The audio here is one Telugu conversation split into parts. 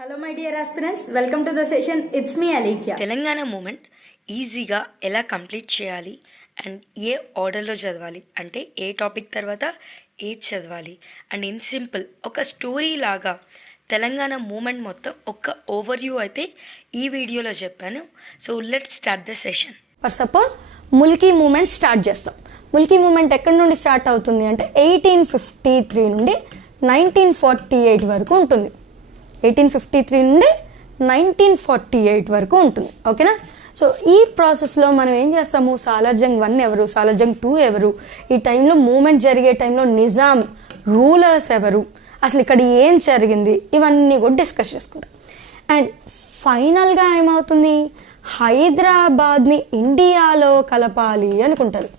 Hello my dear aspirants, welcome to the session. It's me Alekhya. Telangana movement ఈజీగా ఎలా కంప్లీట్ చేయాలి అండ్ ఏ ఆర్డర్లో చదవాలి, అంటే ఏ టాపిక్ తర్వాత ఏది చదవాలి అండ్ ఇన్ సింపుల్ ఒక స్టోరీ లాగా తెలంగాణ మూమెంట్ మొత్తం ఒక ఓవర్వ్యూ అయితే ఈ వీడియోలో చెప్పాను. So let's start the session. For suppose Mulki movement start చేస్తాం. ముల్కీ మూమెంట్ ఎక్కడి నుండి స్టార్ట్ అవుతుంది అంటే 1853 నుండి 1948 వరకు ఉంటుంది. 1853 నుండి 1948 వరకు ఉంటుంది. ఓకేనా? సో ఈ ప్రాసెస్లో మనం ఏం చేస్తాము, సాలార్జంగ్ 1 ఎవరు, సాలార్జంగ్ 2 ఎవరు, ఈ టైంలో మూమెంట్ జరిగే టైంలో నిజాం రూలర్స్ ఎవరు, అసలు ఇక్కడ ఏం జరిగింది, ఇవన్నీ కూడా డిస్కస్ చేసుకుంటాం. అండ్ ఫైనల్గా ఏమవుతుంది, హైదరాబాద్ని ఇండియాలో కలపాలి అనుకుంటారు.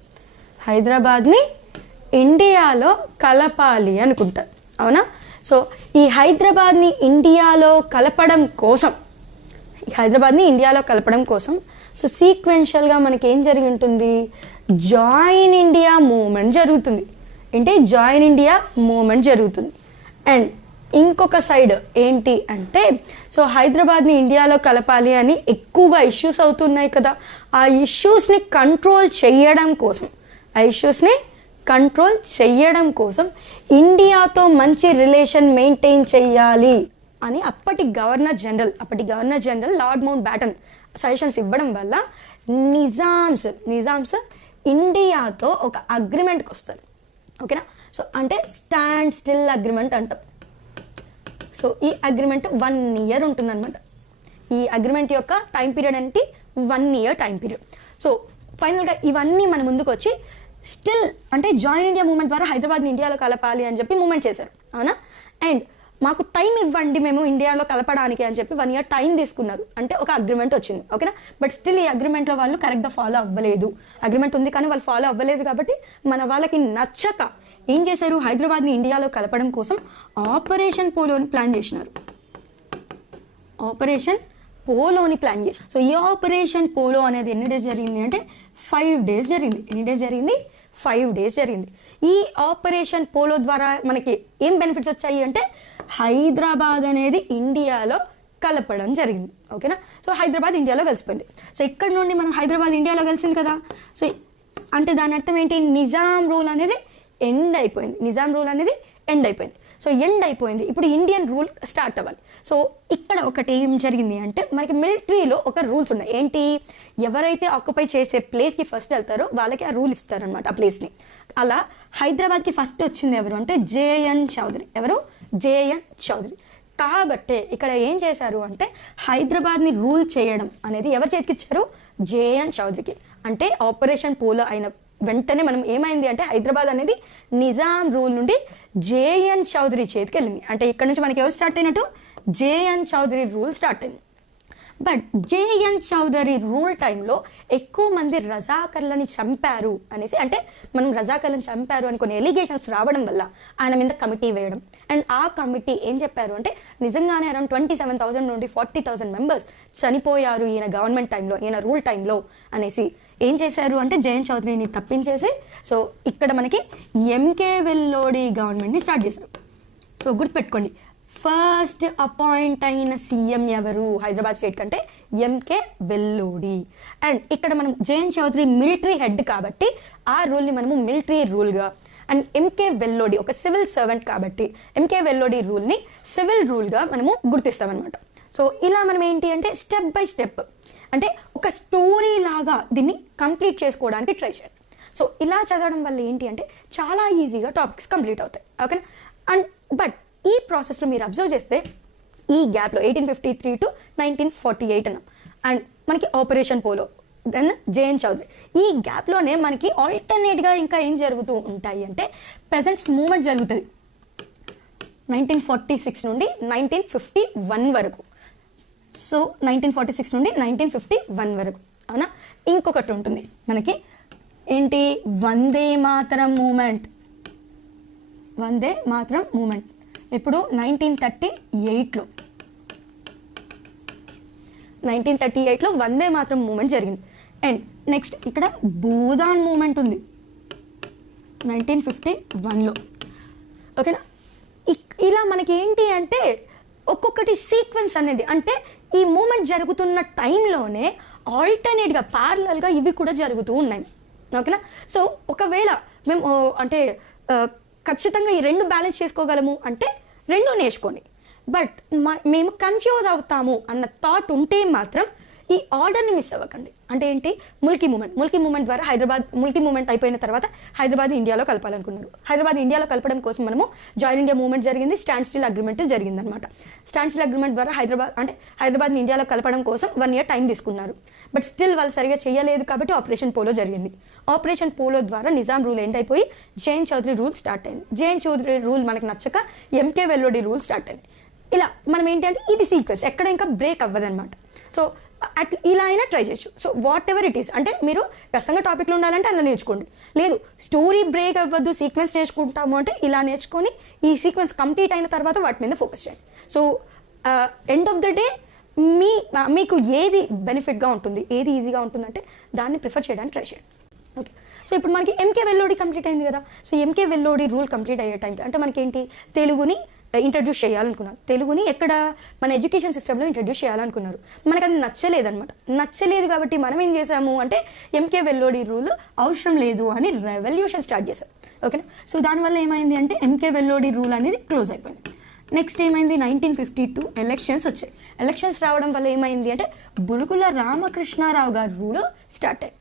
హైదరాబాద్ని ఇండియాలో కలపాలి అనుకుంటారు. అవునా? సో ఈ హైదరాబాద్ని ఇండియాలో కలపడం కోసం సో సీక్వెన్షియల్గా మనకి ఏం జరిగి ఉంటుంది, జాయిన్ ఇండియా మూమెంట్ జరుగుతుంది. జాయిన్ ఇండియా మూమెంట్ జరుగుతుంది. అండ్ ఇంకొక సైడ్ ఏంటి అంటే, సో హైదరాబాద్ని ఇండియాలో కలపాలి అని ఎక్కువగా ఇష్యూస్ అవుతున్నాయి కదా, ఆ ఇష్యూస్ని కంట్రోల్ చేయడం కోసం ఇండియాతో మంచి రిలేషన్ మెయింటైన్ చేయాలి అని అప్పటి governor general lord mount baton suggestions ఇవ్వడం వల్ల నిజామ్స్ ఇండియాతో ఒక అగ్రిమెంట్కి వస్తారు. ఓకేనా? సో అంటే స్టాండ్ స్టిల్ అగ్రిమెంట్ అంటాం. సో ఈ అగ్రిమెంట్ 1 year ఉంటుందన్నమాట. ఈ అగ్రిమెంట్ యొక్క టైం పీరియడ్ అంటే 1 year టైం పీరియడ్. సో ఫైనల్గా ఇవన్నీ మన ముందుకు వచ్చి స్టిల్ అంటే జాయిన్ ఇండియా మూమెంట్ ద్వారా హైదరాబాద్ని ఇండియాలో కలపాలి అని చెప్పి మూమెంట్ చేశారు. అవునా? అండ్ మాకు టైం ఇవ్వండి మేము ఇండియాలో కలపడానికి అని చెప్పి 1 year టైం తీసుకున్నారు. అంటే ఒక అగ్రిమెంట్ వచ్చింది. ఓకేనా? బట్ స్టిల్ ఈ అగ్రిమెంట్లో వాళ్ళు కరెక్ట్గా ఫాలో అవ్వలేదు. అగ్రిమెంట్ ఉంది కానీ వాళ్ళు ఫాలో అవ్వలేదు కాబట్టి మన వాళ్ళకి నచ్చక ఏం చేశారు, హైదరాబాద్ని ఇండియాలో కలపడం కోసం ఆపరేషన్ పోలోని ప్లాన్ చేసినారు. సో ఈ ఆపరేషన్ పోలో అనేది ఎన్ని డేస్ జరిగింది అంటే 5 days జరిగింది. ఎన్ని డేస్ జరిగింది? 5 days జరిగింది. ఈ ఆపరేషన్ పోలో ద్వారా మనకి ఏం బెనిఫిట్స్ వచ్చాయి అంటే హైదరాబాద్ అనేది ఇండియాలో కలపడం జరిగింది. ఓకేనా? సో హైదరాబాద్ ఇండియాలో కలిసిపోయింది. సో ఇక్కడ నుండి మనం హైదరాబాద్ ఇండియాలో కలిసింది కదా, సో అంటే దాని అర్థం ఏంటి, నిజాం రూల్ అనేది ఎండ్ అయిపోయింది. సో ఎండ్ అయిపోయింది. ఇప్పుడు ఇండియన్ రూల్ స్టార్ట్ అవ్వాలి. సో ఇక్కడ ఒకటి ఏం జరిగింది అంటే మనకి మిలిటరీలో ఒక రూల్స్ ఉన్నాయి. ఏంటి, ఎవరైతే ఆక్యుపై చేసే ప్లేస్కి ఫస్ట్ వెళ్తారో వాళ్ళకి ఆ రూల్ ఇస్తారనమాట, ఆ ప్లేస్ని. అలా హైదరాబాద్కి ఫస్ట్ వచ్చింది ఎవరు అంటే జేఎన్ చౌదరి. కాబట్టే ఇక్కడ ఏం చేశారు అంటే హైదరాబాద్ని రూల్ చేయడం అనేది ఎవరి చేతికి ఇచ్చారు, జేఎన్ చౌదరికి. అంటే ఆపరేషన్ పోలో అయిన వెంటనే మనం ఏమైంది అంటే హైదరాబాద్ అనేది నిజాం రూల్ నుండి జేఎన్ చౌదరి చేతికి వెళ్ళింది. అంటే ఇక్కడ నుంచి మనకి ఎవరు స్టార్ట్ అయినట్టు, జేఎన్ చౌదరి రూల్ స్టార్ట్ అయింది. బట్ జేఎన్ చౌదరి రూల్ టైంలో ఎక్కువ మంది రజాకర్లని చంపారు అనేసి, అంటే మనం రజాకర్లను చంపారు అని కొన్ని ఎలిగేషన్స్ రావడం వల్ల ఆయన మీద కమిటీ వేయడం. అండ్ ఆ కమిటీ ఏం చెప్పారు అంటే నిజంగానే అరౌండ్ 27,000 నుండి 40,000 మెంబర్స్ చనిపోయారు ఈయన గవర్నమెంట్ టైంలో, ఈయన రూల్ టైంలో అనేసి ఏం చేశారు అంటే జేఎన్ చౌదరిని తప్పించేసి సో ఇక్కడ మనకి ఎంకే వెల్లోడి గవర్నమెంట్ని స్టార్ట్ చేశారు. సో గుర్తుపెట్టుకోండి, ఫస్ట్ అపాయింట్ అయిన సీఎం ఎవరు హైదరాబాద్ స్టేట్ కంటే, ఎంకే వెల్లోడి. అండ్ ఇక్కడ మనం జేఎన్ చౌదరి మిలిటరీ హెడ్ కాబట్టి ఆ రూల్ని మనము మిలిటరీ రూల్గా, అండ్ ఎంకే వెల్లోడి ఒక సివిల్ సర్వెంట్ కాబట్టి ఎంకే వెల్లోడి రూల్ని సివిల్ రూల్గా మనము గుర్తిస్తామన్నమాట. సో ఇలా మనం ఏంటి అంటే స్టెప్ బై స్టెప్ అంటే ఒక స్టోరీ లాగా దీన్ని కంప్లీట్ చేసుకోవడానికి ట్రై చేయండి. సో ఇలా చదవడం వల్ల ఏంటి అంటే చాలా ఈజీగా టాపిక్స్ కంప్లీట్ అవుతాయి. ఓకేనా? అండ్ బట్ ఈ ప్రాసెస్లో మీరు అబ్జర్వ్ చేస్తే ఈ గ్యాప్లో 1853 to 1948 అన్నాం. అండ్ మనకి operation Polo, then JN Chaudhary, ఈ గ్యాప్లోనే మనకి ఆల్టర్నేట్గా ఇంకా ఏం జరుగుతూ ఉంటాయి అంటే పెజెంట్స్ మూమెంట్ జరుగుతుంది 1946 నుండి 1951 వరకు. సో 1946 నుండి 1951 వరకు. అవునా? ఇంకొకటి ఉంటుంది మనకి ఏంటి, వందే మాతరం మూమెంట్. ఇప్పుడు 1938లో వందే మాతరం మూమెంట్ జరిగింది. అండ్ నెక్స్ట్ ఇక్కడ భూదాన్ మూమెంట్ ఉంది 1951లో. ఓకేనా? ఇలా మనకి ఏంటి అంటే ఒక్కొక్కటి సీక్వెన్స్ అనేది అంటే ఈ మూమెంట్ జరుగుతున్న టైంలోనే ఆల్టర్నేట్గా ప్యారలల్గా ఇవి కూడా జరుగుతూ ఉన్నాయి. ఓకేనా? సో ఒకవేళ మేము అంటే ఖచ్చితంగా ఈ రెండు బ్యాలెన్స్ చేసుకోగలము అంటే రెండు నేర్చుకోండి. బట్ మేము కన్ఫ్యూజ్ అవుతాము అన్న థాట్ ఉంటే మాత్రం ఈ ఆర్డర్ని మిస్ అవ్వకండి. అంటే ఏంటి? ముల్కీ మూమెంట్ ద్వారా ముల్కీ మూమెంట్ అయిపోయిన తర్వాత హైదరాబాద్ ఇండియాలో కలపాలనుకున్నారు. హైదరాబాద్ ఇండియాలో కలపడం కోసం మనము జాయిన్ ఇండియా మూవ్మెంట్ జరిగింది, స్టాండ్ స్టిల్ అగ్రిమెంట్ జరిగిందనమాట. స్టాండ్ స్టిల్ అగ్రిమెంట్ ద్వారా హైదరాబాద్ ఇండియాలో కలపడం కోసం 1 year టైం తీసుకున్నారు. బట్ స్టిల్ వాళ్ళు సరిగా చేయలేదు కాబట్టి ఆపరేషన్ పోలో జరిగింది. ఆపరేషన్ పోలో ద్వారా నిజాం రూల్ ఎండ్ అయిపోయి జేఎన్ చౌదరి రూల్ స్టార్ట్ అయింది. జేఎన్ చౌదరి రూల్ మనకు నచ్చక ఎంకే వెల్లోడి రూల్ స్టార్ట్ అయింది. ఇలా మనం ఏంటి అంటే ఇది సీక్వెన్స్ ఎక్కడ ఇంకా బ్రేక్ అవ్వదన్నమాట. సో ఇలా అయినా ట్రై చేయొచ్చు. So what ever it is అంటే మీరు ఖచ్చితంగా టాపిక్లో ఉండాలంటే అలా నేర్చుకోండి. లేదు స్టోరీ బ్రేక్ అవ్వద్దు సీక్వెన్స్ నేర్చుకుంటాము అంటే ఇలా నేర్చుకొని ఈ సీక్వెన్స్ కంప్లీట్ అయిన తర్వాత వాటి మీద ఫోకస్ చేయండి. So end of the day మీకు ఏది బెనిఫిట్గా ఉంటుంది, ఏది ఈజీగా ఉంటుందంటే దాన్ని ప్రిఫర్ చేయడానికి ట్రై చేయండి. ఓకే. సో ఇప్పుడు మనకి ఎంకే వెల్లోడి కంప్లీట్ అయింది కదా. So MK Vellodi rule complete అయ్యే టైంకి అంటే మనకేంటి తెలుగుని ఇంట్రడ్యూస్ చేయాలనుకున్నారు. తెలుగుని ఎక్కడ మన ఎడ్యుకేషన్ సిస్టంలో ఇంట్రడ్యూస్ చేయాలనుకున్నారు. మనకు అది నచ్చలేదు కాబట్టి మనం ఏం చేసాము అంటే ఎంకే వెల్లోడి రూల్ అవసరం లేదు అని రెవల్యూషన్ స్టార్ట్ చేశాం. ఓకేనా? సో దానివల్ల ఏమైంది అంటే ఎంకే వెల్లోడి రూల్ అనేది క్లోజ్ అయిపోయింది. నెక్స్ట్ ఏమైంది 1952 ఎలక్షన్స్ వచ్చాయి. ఎలక్షన్స్ రావడం వల్ల ఏమైంది అంటే బురుగుల రామకృష్ణారావు గారి రూల్ స్టార్ట్ అయ్యింది.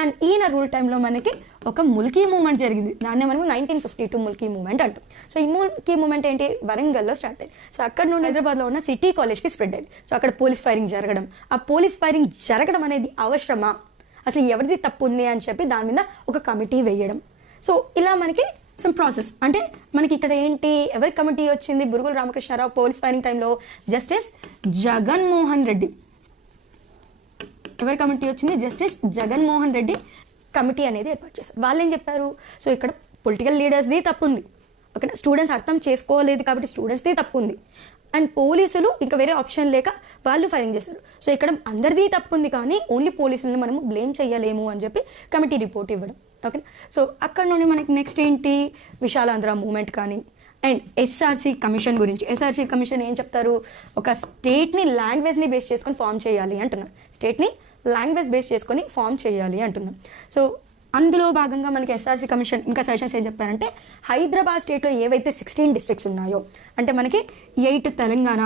అండ్ ఈయన రూల్ టైంలో మనకి ఒక ముల్కీ మూమెంట్ జరిగింది. దాన్నే మనం 1952 ముల్కీ మూమెంట్ అంటాం. సో ఈ ముల్కీ మూమెంట్ ఏంటి? వరంగల్లో స్టార్ట్ అయింది. సో అక్కడ నుండి హైదరాబాద్లో ఉన్న సిటీ కాలేజ్కి స్ప్రెడ్ అయింది. సో అక్కడ పోలీస్ ఫైరింగ్ జరగడం, ఆ పోలీస్ ఫైరింగ్ జరగడం అనేది అవసరమా, అసలు ఎవరిది తప్పు ఉంది అని చెప్పి దాని మీద ఒక కమిటీ వేయడం. సో ఇలా మనకి సమ్ ప్రాసెస్ అంటే మనకి ఇక్కడ ఏంటి ఎవరి కమిటీ వచ్చింది? బురుగుల రామకృష్ణారావు పోలీస్ ఫైరింగ్ టైంలో జస్టిస్ జగన్మోహన్ రెడ్డి. ఎవరి కమిటీ వచ్చింది? జస్టిస్ జగన్మోహన్ రెడ్డి కమిటీ అనేది ఏర్పాటు చేశారు. వాళ్ళు ఏం చెప్పారు? సో ఇక్కడ పొలిటికల్ లీడర్స్ది తప్పు ఉంది. ఓకేనా? స్టూడెంట్స్ అర్థం చేసుకోలేదు కాబట్టి స్టూడెంట్స్ది తప్పు ఉంది. అండ్ పోలీసులు ఇంకా వేరే ఆప్షన్ లేక వాళ్ళు ఫైరింగ్ చేశారు. సో ఇక్కడ అందరిది తప్పు ఉంది కానీ ఓన్లీ పోలీసులను మనము బ్లేమ్ చేయలేము అని చెప్పి కమిటీ రిపోర్ట్ ఇవ్వడం. ఓకేనా? సో అక్కడ నుండి మనకి నెక్స్ట్ ఏంటి? విశాలాంధ్ర మూమెంట్ కానీ అండ్ ఎస్ఆర్సీ కమిషన్ గురించి. ఎస్ఆర్సీ కమిషన్ ఏం చెప్తారు? ఒక స్టేట్ని లాంగ్వేజ్ని బేస్ చేసుకొని ఫామ్ చేయాలి అంటున్నారు. స్టేట్ని లాంగ్వేజ్ బేస్ చేసుకొని ఫామ్ చేయాలి అంటున్నాం. సో అందులో భాగంగా మనకి ఎస్ఆర్సీ కమిషన్ ఇంకా సజెషన్స్ ఏం చెప్పారంటే హైదరాబాద్ స్టేట్లో ఏవైతే 16 districts ఉన్నాయో అంటే మనకి 8 తెలంగాణ,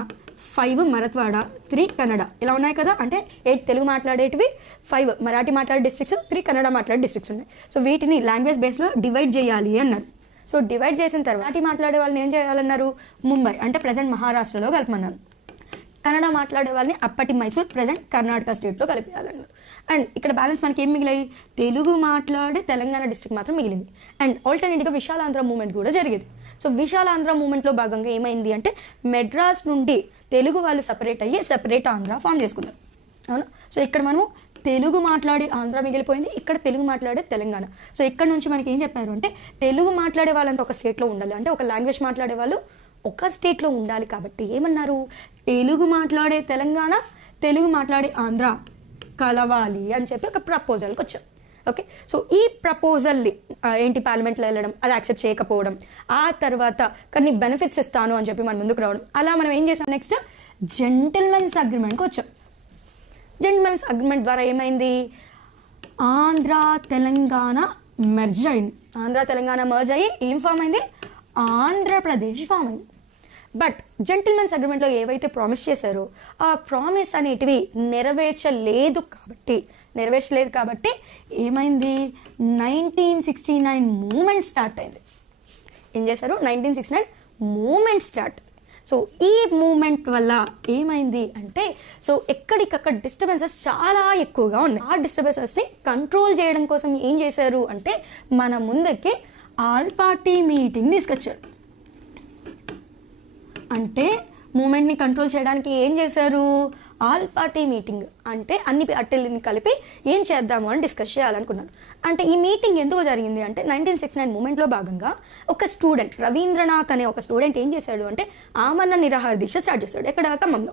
5 మరత్వాడ, 3 కన్నడ ఇలా ఉన్నాయి కదా. అంటే 8 తెలుగు మాట్లాడేటివి, 5 మరాఠీ మాట్లాడే డిస్ట్రిక్ట్స్, 3 కన్నడ మాట్లాడే డిస్ట్రిక్ట్స్ ఉన్నాయి. సో వీటిని లాంగ్వేజ్ బేస్లో డివైడ్ చేయాలి అన్నారు. సో డివైడ్ చేసిన తర్వాత మరాఠీ మాట్లాడే వాళ్ళని ఏం చేయాలన్నారు? ముంబై అంటే ప్రజెంట్ మహారాష్ట్రలో కలపమన్నారు. కన్నడ మాట్లాడే వాళ్ళని అప్పటి మైసూర్ ప్రజెంట్ కర్ణాటక స్టేట్లో కలిపేయాలన్నారు. అండ్ ఇక్కడ బ్యాలెన్స్ మనకి ఏం మిగిలాయి? తెలుగు మాట్లాడే తెలంగాణ డిస్ట్రిక్ట్ మాత్రం మిగిలింది. అండ్ ఆల్టర్నేట్గా విశాలాంధ్ర మూమెంట్ కూడా జరిగేది. సో విశాలాంధ్ర మూమెంట్లో భాగంగా ఏమైంది అంటే మెడ్రాస్ నుండి తెలుగు వాళ్ళు సపరేట్ అయ్యి సెపరేట్ ఆంధ్ర ఫామ్ చేసుకున్నారు. అవునా? సో ఇక్కడ మనము తెలుగు మాట్లాడే ఆంధ్ర మిగిలిపోయింది, ఇక్కడ తెలుగు మాట్లాడే తెలంగాణ. సో ఇక్కడ నుంచి మనకి ఏం చెప్పారు అంటే తెలుగు మాట్లాడే వాళ్ళంతా ఒక స్టేట్లో ఉండాలి, అంటే ఒక లాంగ్వేజ్ మాట్లాడే వాళ్ళు ఒక స్టేట్లో ఉండాలి. కాబట్టి ఏమన్నారు? తెలుగు మాట్లాడే తెలంగాణ, తెలుగు మాట్లాడే ఆంధ్ర కలవాలి అని చెప్పి ఒక ప్రపోజల్కి వచ్చాం. ఓకే. సో ఈ ప్రపోజల్ని ఏంటి పార్లమెంట్లో వెళ్ళడం, అది యాక్సెప్ట్ చేయకపోవడం, ఆ తర్వాత కొన్ని బెనిఫిట్స్ ఇస్తాను అని చెప్పి మన ముందుకు రావడం, అలా మనం ఏం చేసాం? నెక్స్ట్ జెంటిల్మెన్స్ అగ్రిమెంట్కి వచ్చాం. జెంటిల్మెన్స్ అగ్రిమెంట్ ద్వారా ఏమైంది? ఆంధ్ర తెలంగాణ మెర్జ్ అయింది. ఆంధ్ర తెలంగాణ మెర్జ్ అయ్యి ఏం ఫామ్ అయింది? ఆంధ్రప్రదేశ్ ఫామ్ అయింది. బట్ జెంటిల్మెన్స్ అగ్రిమెంట్లో ఏవైతే ప్రామిస్ చేశారో ఆ ప్రామిస్ అనేటివి నెరవేర్చలేదు కాబట్టి ఏమైంది? 1969 మూమెంట్ స్టార్ట్ అయింది. ఏం చేశారు? 1969 మూమెంట్ స్టార్ట్. సో ఈ మూమెంట్ వల్ల ఏమైంది అంటే సో ఎక్కడికక్కడ డిస్టర్బెన్సెస్ చాలా ఎక్కువగా ఉన్నాయి. ఆ డిస్టర్బెన్సెస్ని కంట్రోల్ చేయడం కోసం ఏం చేశారు అంటే మన ముందరికి ఆల్ పార్టీ మీటింగ్ తీసుకొచ్చారు. అంటే మూమెంట్ని కంట్రోల్ చేయడానికి ఏం చేశారు? ఆల్ పార్టీ మీటింగ్ అంటే అన్ని పార్టీలని కలిపి ఏం చేద్దాము అని డిస్కస్ చేయాలనుకున్నారు. అంటే ఈ మీటింగ్ ఎందుకు జరిగింది అంటే 1969 మూమెంట్లో భాగంగా ఒక స్టూడెంట్ రవీంద్రనాథ్ అనే ఒక స్టూడెంట్ ఏం చేశాడు అంటే ఆమరణ నిరాహార దీక్ష స్టార్ట్ చేశాడు ఎక్కడ? ఖమ్మంలో.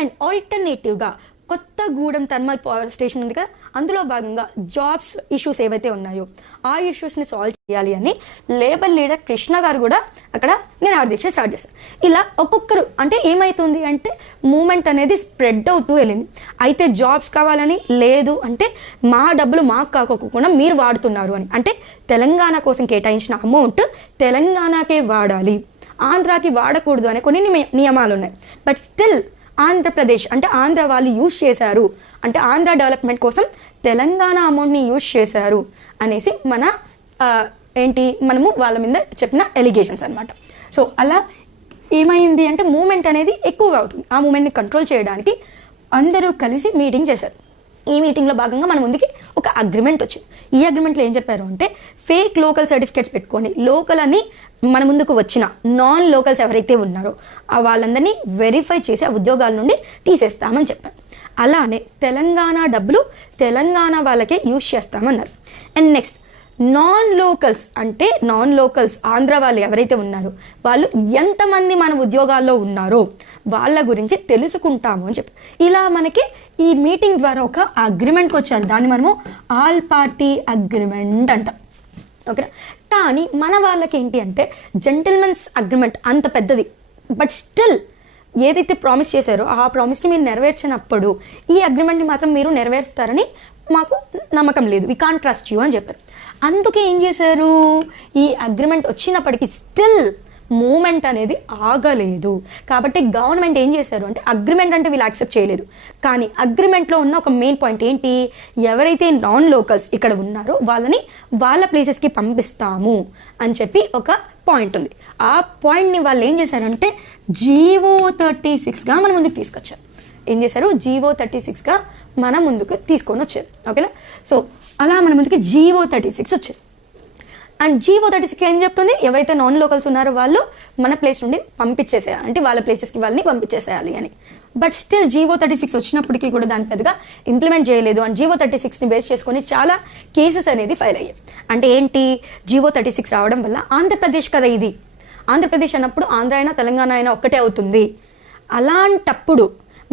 అండ్ ఆల్టర్నేటివ్గా కొత్తగూడెం థర్మల్ పవర్ స్టేషన్ ఉంది కదా, అందులో భాగంగా జాబ్స్ ఇష్యూస్ ఏవైతే ఉన్నాయో ఆ ఇష్యూస్ని సాల్వ్ చేయాలి అని లేబర్ లీడర్ కృష్ణ గారు కూడా అక్కడ నిరాహార దీక్ష స్టార్ట్ చేశారు. ఇలా ఒక్కొక్కరు అంటే ఏమవుతుంది అంటే మూమెంట్ అనేది స్ప్రెడ్ అవుతూ వెళ్ళింది. అయితే జాబ్స్ కావాలని, లేదు అంటే మా డబ్బులు మాకు కాకోకుండా మీరు వాడుతున్నారు అని, అంటే తెలంగాణ కోసం కేటాయించిన అమౌంట్ తెలంగాణకే వాడాలి, ఆంధ్రాకి వాడకూడదు అనే కొన్ని నియమాలు ఉన్నాయి. బట్ స్టిల్ ఆంధ్రప్రదేశ్ అంటే ఆంధ్ర వాళ్ళు యూజ్ చేశారు, అంటే ఆంధ్ర డెవలప్మెంట్ కోసం తెలంగాణ అమౌంట్ని యూజ్ చేశారు అనేసి మనము వాళ్ళ మీద చెప్పిన ఎలిగేషన్స్ అనమాట. సో అలా ఏమైంది అంటే మూమెంట్ అనేది ఎక్కువగా అవుతుంది. ఆ మూమెంట్ని కంట్రోల్ చేయడానికి అందరూ కలిసి మీటింగ్ చేశారు. ఈ మీటింగ్లో భాగంగా మన ముందుకి ఒక అగ్రిమెంట్ వచ్చింది. ఈ అగ్రిమెంట్లో ఏం చెప్పారు అంటే ఫేక్ లోకల్ సర్టిఫికేట్స్ పెట్టుకొని లోకల్ అని మన ముందుకు వచ్చిన నాన్ లోకల్స్ ఎవరైతే ఉన్నారో వాళ్ళందరినీ వెరిఫై చేసి ఆ ఉద్యోగాల నుండి తీసేస్తామని చెప్పారు. అలానే తెలంగాణ డబ్బులు తెలంగాణ వాళ్ళకే యూజ్ చేస్తామన్నారు. And next non locals Andhra వాళ్ళు ఎవరైతే ఉన్నారో వాళ్ళు ఎంతమంది మన ఉద్యోగాల్లో ఉన్నారో వాళ్ళ గురించి తెలుసుకుంటాము అని చెప్పి ఇలా మనకి ఈ మీటింగ్ ద్వారా ఒక అగ్రిమెంట్కి వచ్చారు. దాన్ని మనము ఆల్ పార్టీ అగ్రిమెంట్ అంటాం. ఓకే, కానీ మన వాళ్ళకి ఏంటి అంటే జెంటిల్మెన్స్ అగ్రిమెంట్ అంత పెద్దది, బట్ స్టిల్ ఏదైతే ప్రామిస్ చేశారో ఆ ప్రామిస్ని మీరు నెరవేర్చినప్పుడు ఈ అగ్రిమెంట్ని మాత్రం మీరు నెరవేరుస్తారని మాకు నమ్మకం లేదు, వి కాంట్ ట్రస్ట్ యూ అని చెప్పారు. అందుకే ఏం చేశారు, ఈ అగ్రిమెంట్ వచ్చినప్పటికీ స్టిల్ మూమెంట్ అనేది ఆగలేదు. కాబట్టి గవర్నమెంట్ ఏం చేశారు అంటే అగ్రిమెంట్ అంటే వీళ్ళు యాక్సెప్ట్ చేయలేదు, కానీ అగ్రిమెంట్లో ఉన్న ఒక మెయిన్ పాయింట్ ఏంటి, ఎవరైతే నాన్ లోకల్స్ ఇక్కడ ఉన్నారో వాళ్ళని వాళ్ళ ప్లేసెస్కి పంపిస్తాము అని చెప్పి ఒక పాయింట్ ఉంది. ఆ పాయింట్ని వాళ్ళు ఏం చేశారంటే జీవో 36గా మన ముందుకు తీసుకొచ్చారు. ఏం చేశారు, జీవో 36గా మన ముందుకు తీసుకొని వచ్చారు. ఓకేనా, సో అలా మన ముందుకి జీవో 36 వచ్చారు. అండ్ జీవో 36 ఏం చెప్తుంది, ఎవరైతే నాన్ లోకల్స్ ఉన్నారో వాళ్ళు మన ప్లేస్ నుండి పంపించేసేయాలి, అంటే వాళ్ళ ప్లేసెస్కి వాళ్ళని పంపించేసేయాలి అని. బట్ స్టిల్ జీవో 36 వచ్చినప్పటికీ కూడా దాని పెద్దగా ఇంప్లిమెంట్ చేయలేదు. అండ్ జీవో 36ని బేస్ చేసుకొని చాలా కేసెస్ అనేది ఫైల్ అయ్యాయి. అంటే ఏంటి, జీవో 36 రావడం వల్ల ఆంధ్రప్రదేశ్ కదా ఇది, ఆంధ్రప్రదేశ్ అన్నప్పుడు ఆంధ్ర అయినా తెలంగాణ అయినా ఒక్కటే అవుతుంది. అలాంటప్పుడు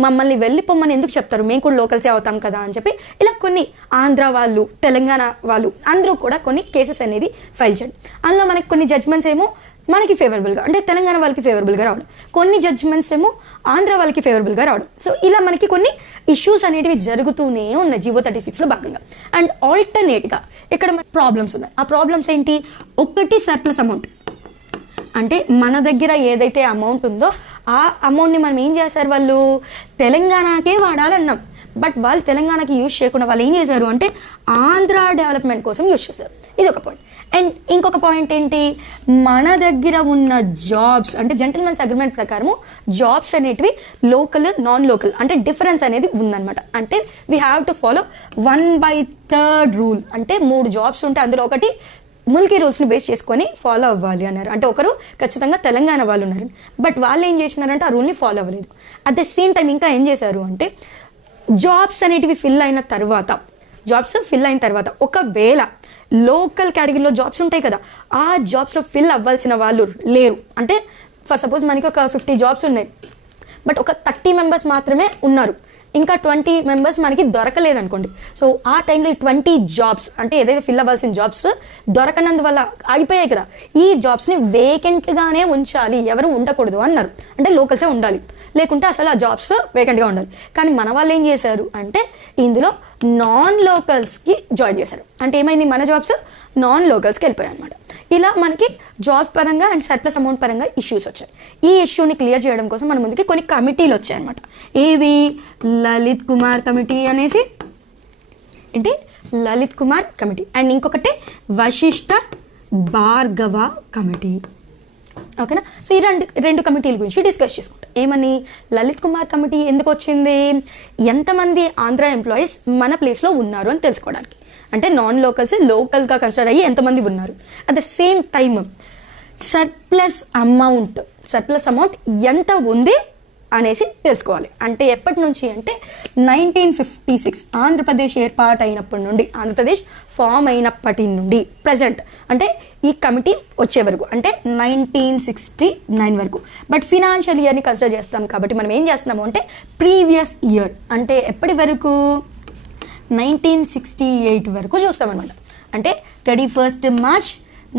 మమ్మల్ని వెళ్ళిపోమ్మని ఎందుకు చెప్తారు, మేము కూడా లోకల్సే అవుతాం కదా అని చెప్పి ఇలా కొన్ని ఆంధ్ర వాళ్ళు తెలంగాణ వాళ్ళు అందరూ కూడా కొన్ని కేసెస్ అనేది ఫైల్ చేయండి. అందులో మనకి కొన్ని జడ్జ్మెంట్స్ ఏమో మనకి ఫేవరబుల్గా అంటే తెలంగాణ వాళ్ళకి ఫేవరబుల్గా రావడం, కొన్ని జడ్జ్మెంట్స్ ఏమో ఆంధ్ర వాళ్ళకి ఫేవరబుల్గా రావడం. సో ఇలా మనకి కొన్ని ఇష్యూస్ అనేటివి జరుగుతూనే ఉన్నాయి జీవో 36లో భాగంగా. అండ్ ఆల్టర్నేట్గా ఇక్కడ ప్రాబ్లమ్స్ ఉన్నాయి. ఆ ప్రాబ్లమ్స్ ఏంటి, ఒకటి సర్ప్లస్ అమౌంట్, అంటే మన దగ్గర ఏదైతే అమౌంట్ ఉందో ఆ అమౌంట్ని మనం ఏం చేశారు, వాళ్ళు తెలంగాణకే వాడాలన్నాం, బట్ వాళ్ళు తెలంగాణకి యూజ్ చేయకుండా వాళ్ళు ఏం చేశారు అంటే ఆంధ్ర డెవలప్మెంట్ కోసం యూజ్ చేశారు. ఇది ఒక పాయింట్. అండ్ ఇంకొక పాయింట్ ఏంటి, మన దగ్గర ఉన్న జాబ్స్ అంటే జెంటిల్మెన్స్ అగ్రిమెంట్ ప్రకారము జాబ్స్ అనేటివి లోకల్ నాన్ లోకల్ అంటే డిఫరెన్స్ అనేది ఉందన్నమాట. అంటే we have to follow 1/3 rule, అంటే 3 జాబ్స్ ఉంటే అందులో ఒకటి ముల్కీ రూల్స్ని బేస్ చేసుకొని ఫాలో అవ్వాలి అన్నారు. అంటే ఒకరు ఖచ్చితంగా తెలంగాణ వాళ్ళు ఉన్నారు, బట్ వాళ్ళు ఏం చేసినారంటే ఆ రూల్ని ఫాలో అవ్వలేదు. అట్ ద సేమ్ టైం ఇంకా ఏం చేశారు అంటే జాబ్స్ అనేటివి ఫిల్ అయిన తర్వాత ఒకవేళ లోకల్ కేటగిరీలో జాబ్స్ ఉంటాయి కదా, ఆ జాబ్స్లో ఫిల్ అవ్వాల్సిన వాళ్ళు లేరు. అంటే ఫర్ సపోజ్ మనకి ఒక 50 జాబ్స్ ఉన్నాయి, బట్ ఒక 30 మెంబర్స్ మాత్రమే ఉన్నారు, ఇంకా 20 మెంబర్స్ మనకి దొరకలేదు అనుకోండి. సో ఆ టైంలో ఈ 20 జాబ్స్ అంటే ఏదైతే ఫిల్ అవ్వాల్సిన జాబ్స్ దొరకనందువల్ల ఆగిపోయాయి కదా, ఈ జాబ్స్ని వేకెంట్గానే ఉంచాలి, ఎవరు ఉండకూడదు అన్నారు. అంటే లోకల్సే ఉండాలి, లేకుంటే అసలు ఆ జాబ్స్ వేకెంట్గా ఉండాలి. కానీ మన వాళ్ళు ఏం చేశారు అంటే ఇందులో నాన్ లోకల్స్కి జాయిన్ చేశారు. అంటే ఏమైంది, మన జాబ్స్ నాన్ లోకల్స్కి వెళ్ళిపోయాయి అనమాట. ఇలా మనకి జాబ్ పరంగా అండ్ సర్ప్లస్ అమౌంట్ పరంగా ఇష్యూస్ వచ్చాయి. ఈ ఇష్యూని క్లియర్ చేయడం కోసం మన ముందుకి కొన్ని కమిటీలు వచ్చాయి అనమాట. ఏవి, లలిత్ కుమార్ కమిటీ అనేసి, ఏంటి లలిత్ కుమార్ కమిటీ, అండ్ ఇంకొకటి వశిష్ఠ భార్గవ కమిటీ. ఓకేనా, సో ఈ రెండు కమిటీల గురించి డిస్కస్ చేసుకుంటాం. ఏమని, లలిత్ కుమార్ కమిటీ ఎందుకు వచ్చింది, ఎంతమంది ఆంధ్ర ఎంప్లాయీస్ మన ప్లేస్లో ఉన్నారు అని తెలుసుకోవడానికి, అంటే నాన్ లోకల్స్ లోకల్గా కన్సిడర్ అయ్యి ఎంతమంది ఉన్నారు. At the same time surplus amount ఎంత ఉంది అనేసి తెలుసుకోవాలి. అంటే ఎప్పటి నుంచి అంటే 1956 ఆంధ్రప్రదేశ్ ఏర్పాటు అయినప్పటి నుండి, ఆంధ్రప్రదేశ్ ఫామ్ అయినప్పటి నుండి ప్రజెంట్ అంటే ఈ కమిటీ వచ్చే వరకు అంటే 1969 వరకు. బట్ ఫినాన్షియల్ ఇయర్ని కన్సిడర్ చేస్తాం కాబట్టి మనం ఏం చేస్తున్నాము అంటే ప్రీవియస్ ఇయర్ అంటే ఎప్పటి వరకు 1968 వరకు చూస్తామన్నమాట. అంటే 31st March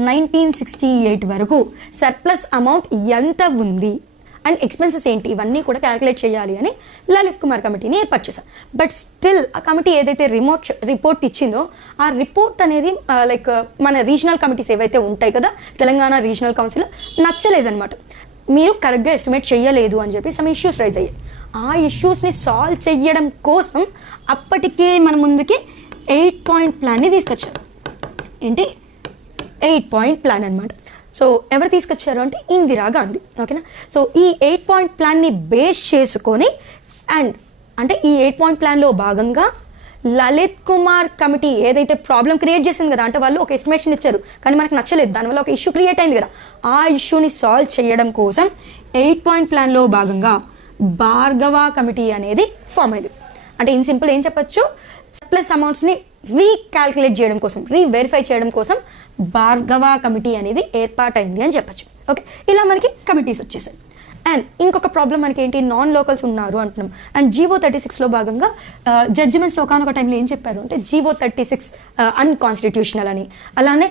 1968 వరకు సర్ప్లస్ అమౌంట్ ఎంత ఉంది అండ్ ఎక్స్పెన్సెస్ ఏంటి ఇవన్నీ కూడా క్యాలిక్యులేట్ చేయాలి అని లలిత్ కుమార్ కమిటీని ఏర్పాటు చేశారు. బట్ స్టిల్ ఆ కమిటీ ఏదైతే రిపోర్ట్ ఇచ్చిందో ఆ రిపోర్ట్ అనేది లైక్ మన రీజనల్ కమిటీస్ ఏవైతే ఉంటాయి కదా, తెలంగాణ రీజనల్ కౌన్సిల్ నచ్చలేదన్నమాట. మీరు కరెక్ట్గా ఎస్టిమేట్ చేయలేదు అని చెప్పి సమ్ ఇష్యూస్ రైజ్ అయ్యాయి. ఆ ఇష్యూస్ని సాల్వ్ చేయడం కోసం అప్పటికే మన ముందుకి 8-point ప్లాన్ని తీసుకొచ్చారు. ఏంటి 8-point ప్లాన్ అనమాట. సో ఎవరు తీసుకొచ్చారు అంటే ఇందిరా గాంధీ. ఓకేనా. సో ఈ 8-point ప్లాన్ని బేస్ చేసుకొని అండ్ అంటే ఈ 8-point ప్లాన్లో భాగంగా లలిత్ కుమార్ కమిటీ ఏదైతే ప్రాబ్లం క్రియేట్ చేసింది కదా, అంటే వాళ్ళు ఒక ఎస్టిమేషన్ ఇచ్చారు కానీ మనకు నచ్చలేదు, దానివల్ల ఒక ఇష్యూ క్రియేట్ అయింది కదా, ఆ ఇష్యూని సాల్వ్ చేయడం కోసం 8-point ప్లాన్లో భాగంగా భార్గవ కమిటీ అనేది ఫామ్ అయింది. అంటే ఇన్ సింపుల్ ఏం చెప్పచ్చు, సర్ప్లస్ అమౌంట్స్ని రీక్యాల్కులేట్ చేయడం కోసం, రీవెరిఫై చేయడం కోసం భార్గవ కమిటీ అనేది ఏర్పాటైంది అని చెప్పచ్చు. ఓకే, ఇలా మనకి కమిటీస్ వచ్చేసాయి. అండ్ ఇంకొక ప్రాబ్లం మనకి ఏంటి, నాన్ లోకల్స్ ఉన్నారు అంటున్నాం. అండ్ జీవో 36లో భాగంగా జడ్జిమెంట్స్లో ఒకనొక టైంలో ఏం చెప్పారు అంటే జీవో 36 అన్కాన్స్టిట్యూషనల్ అని, అలానే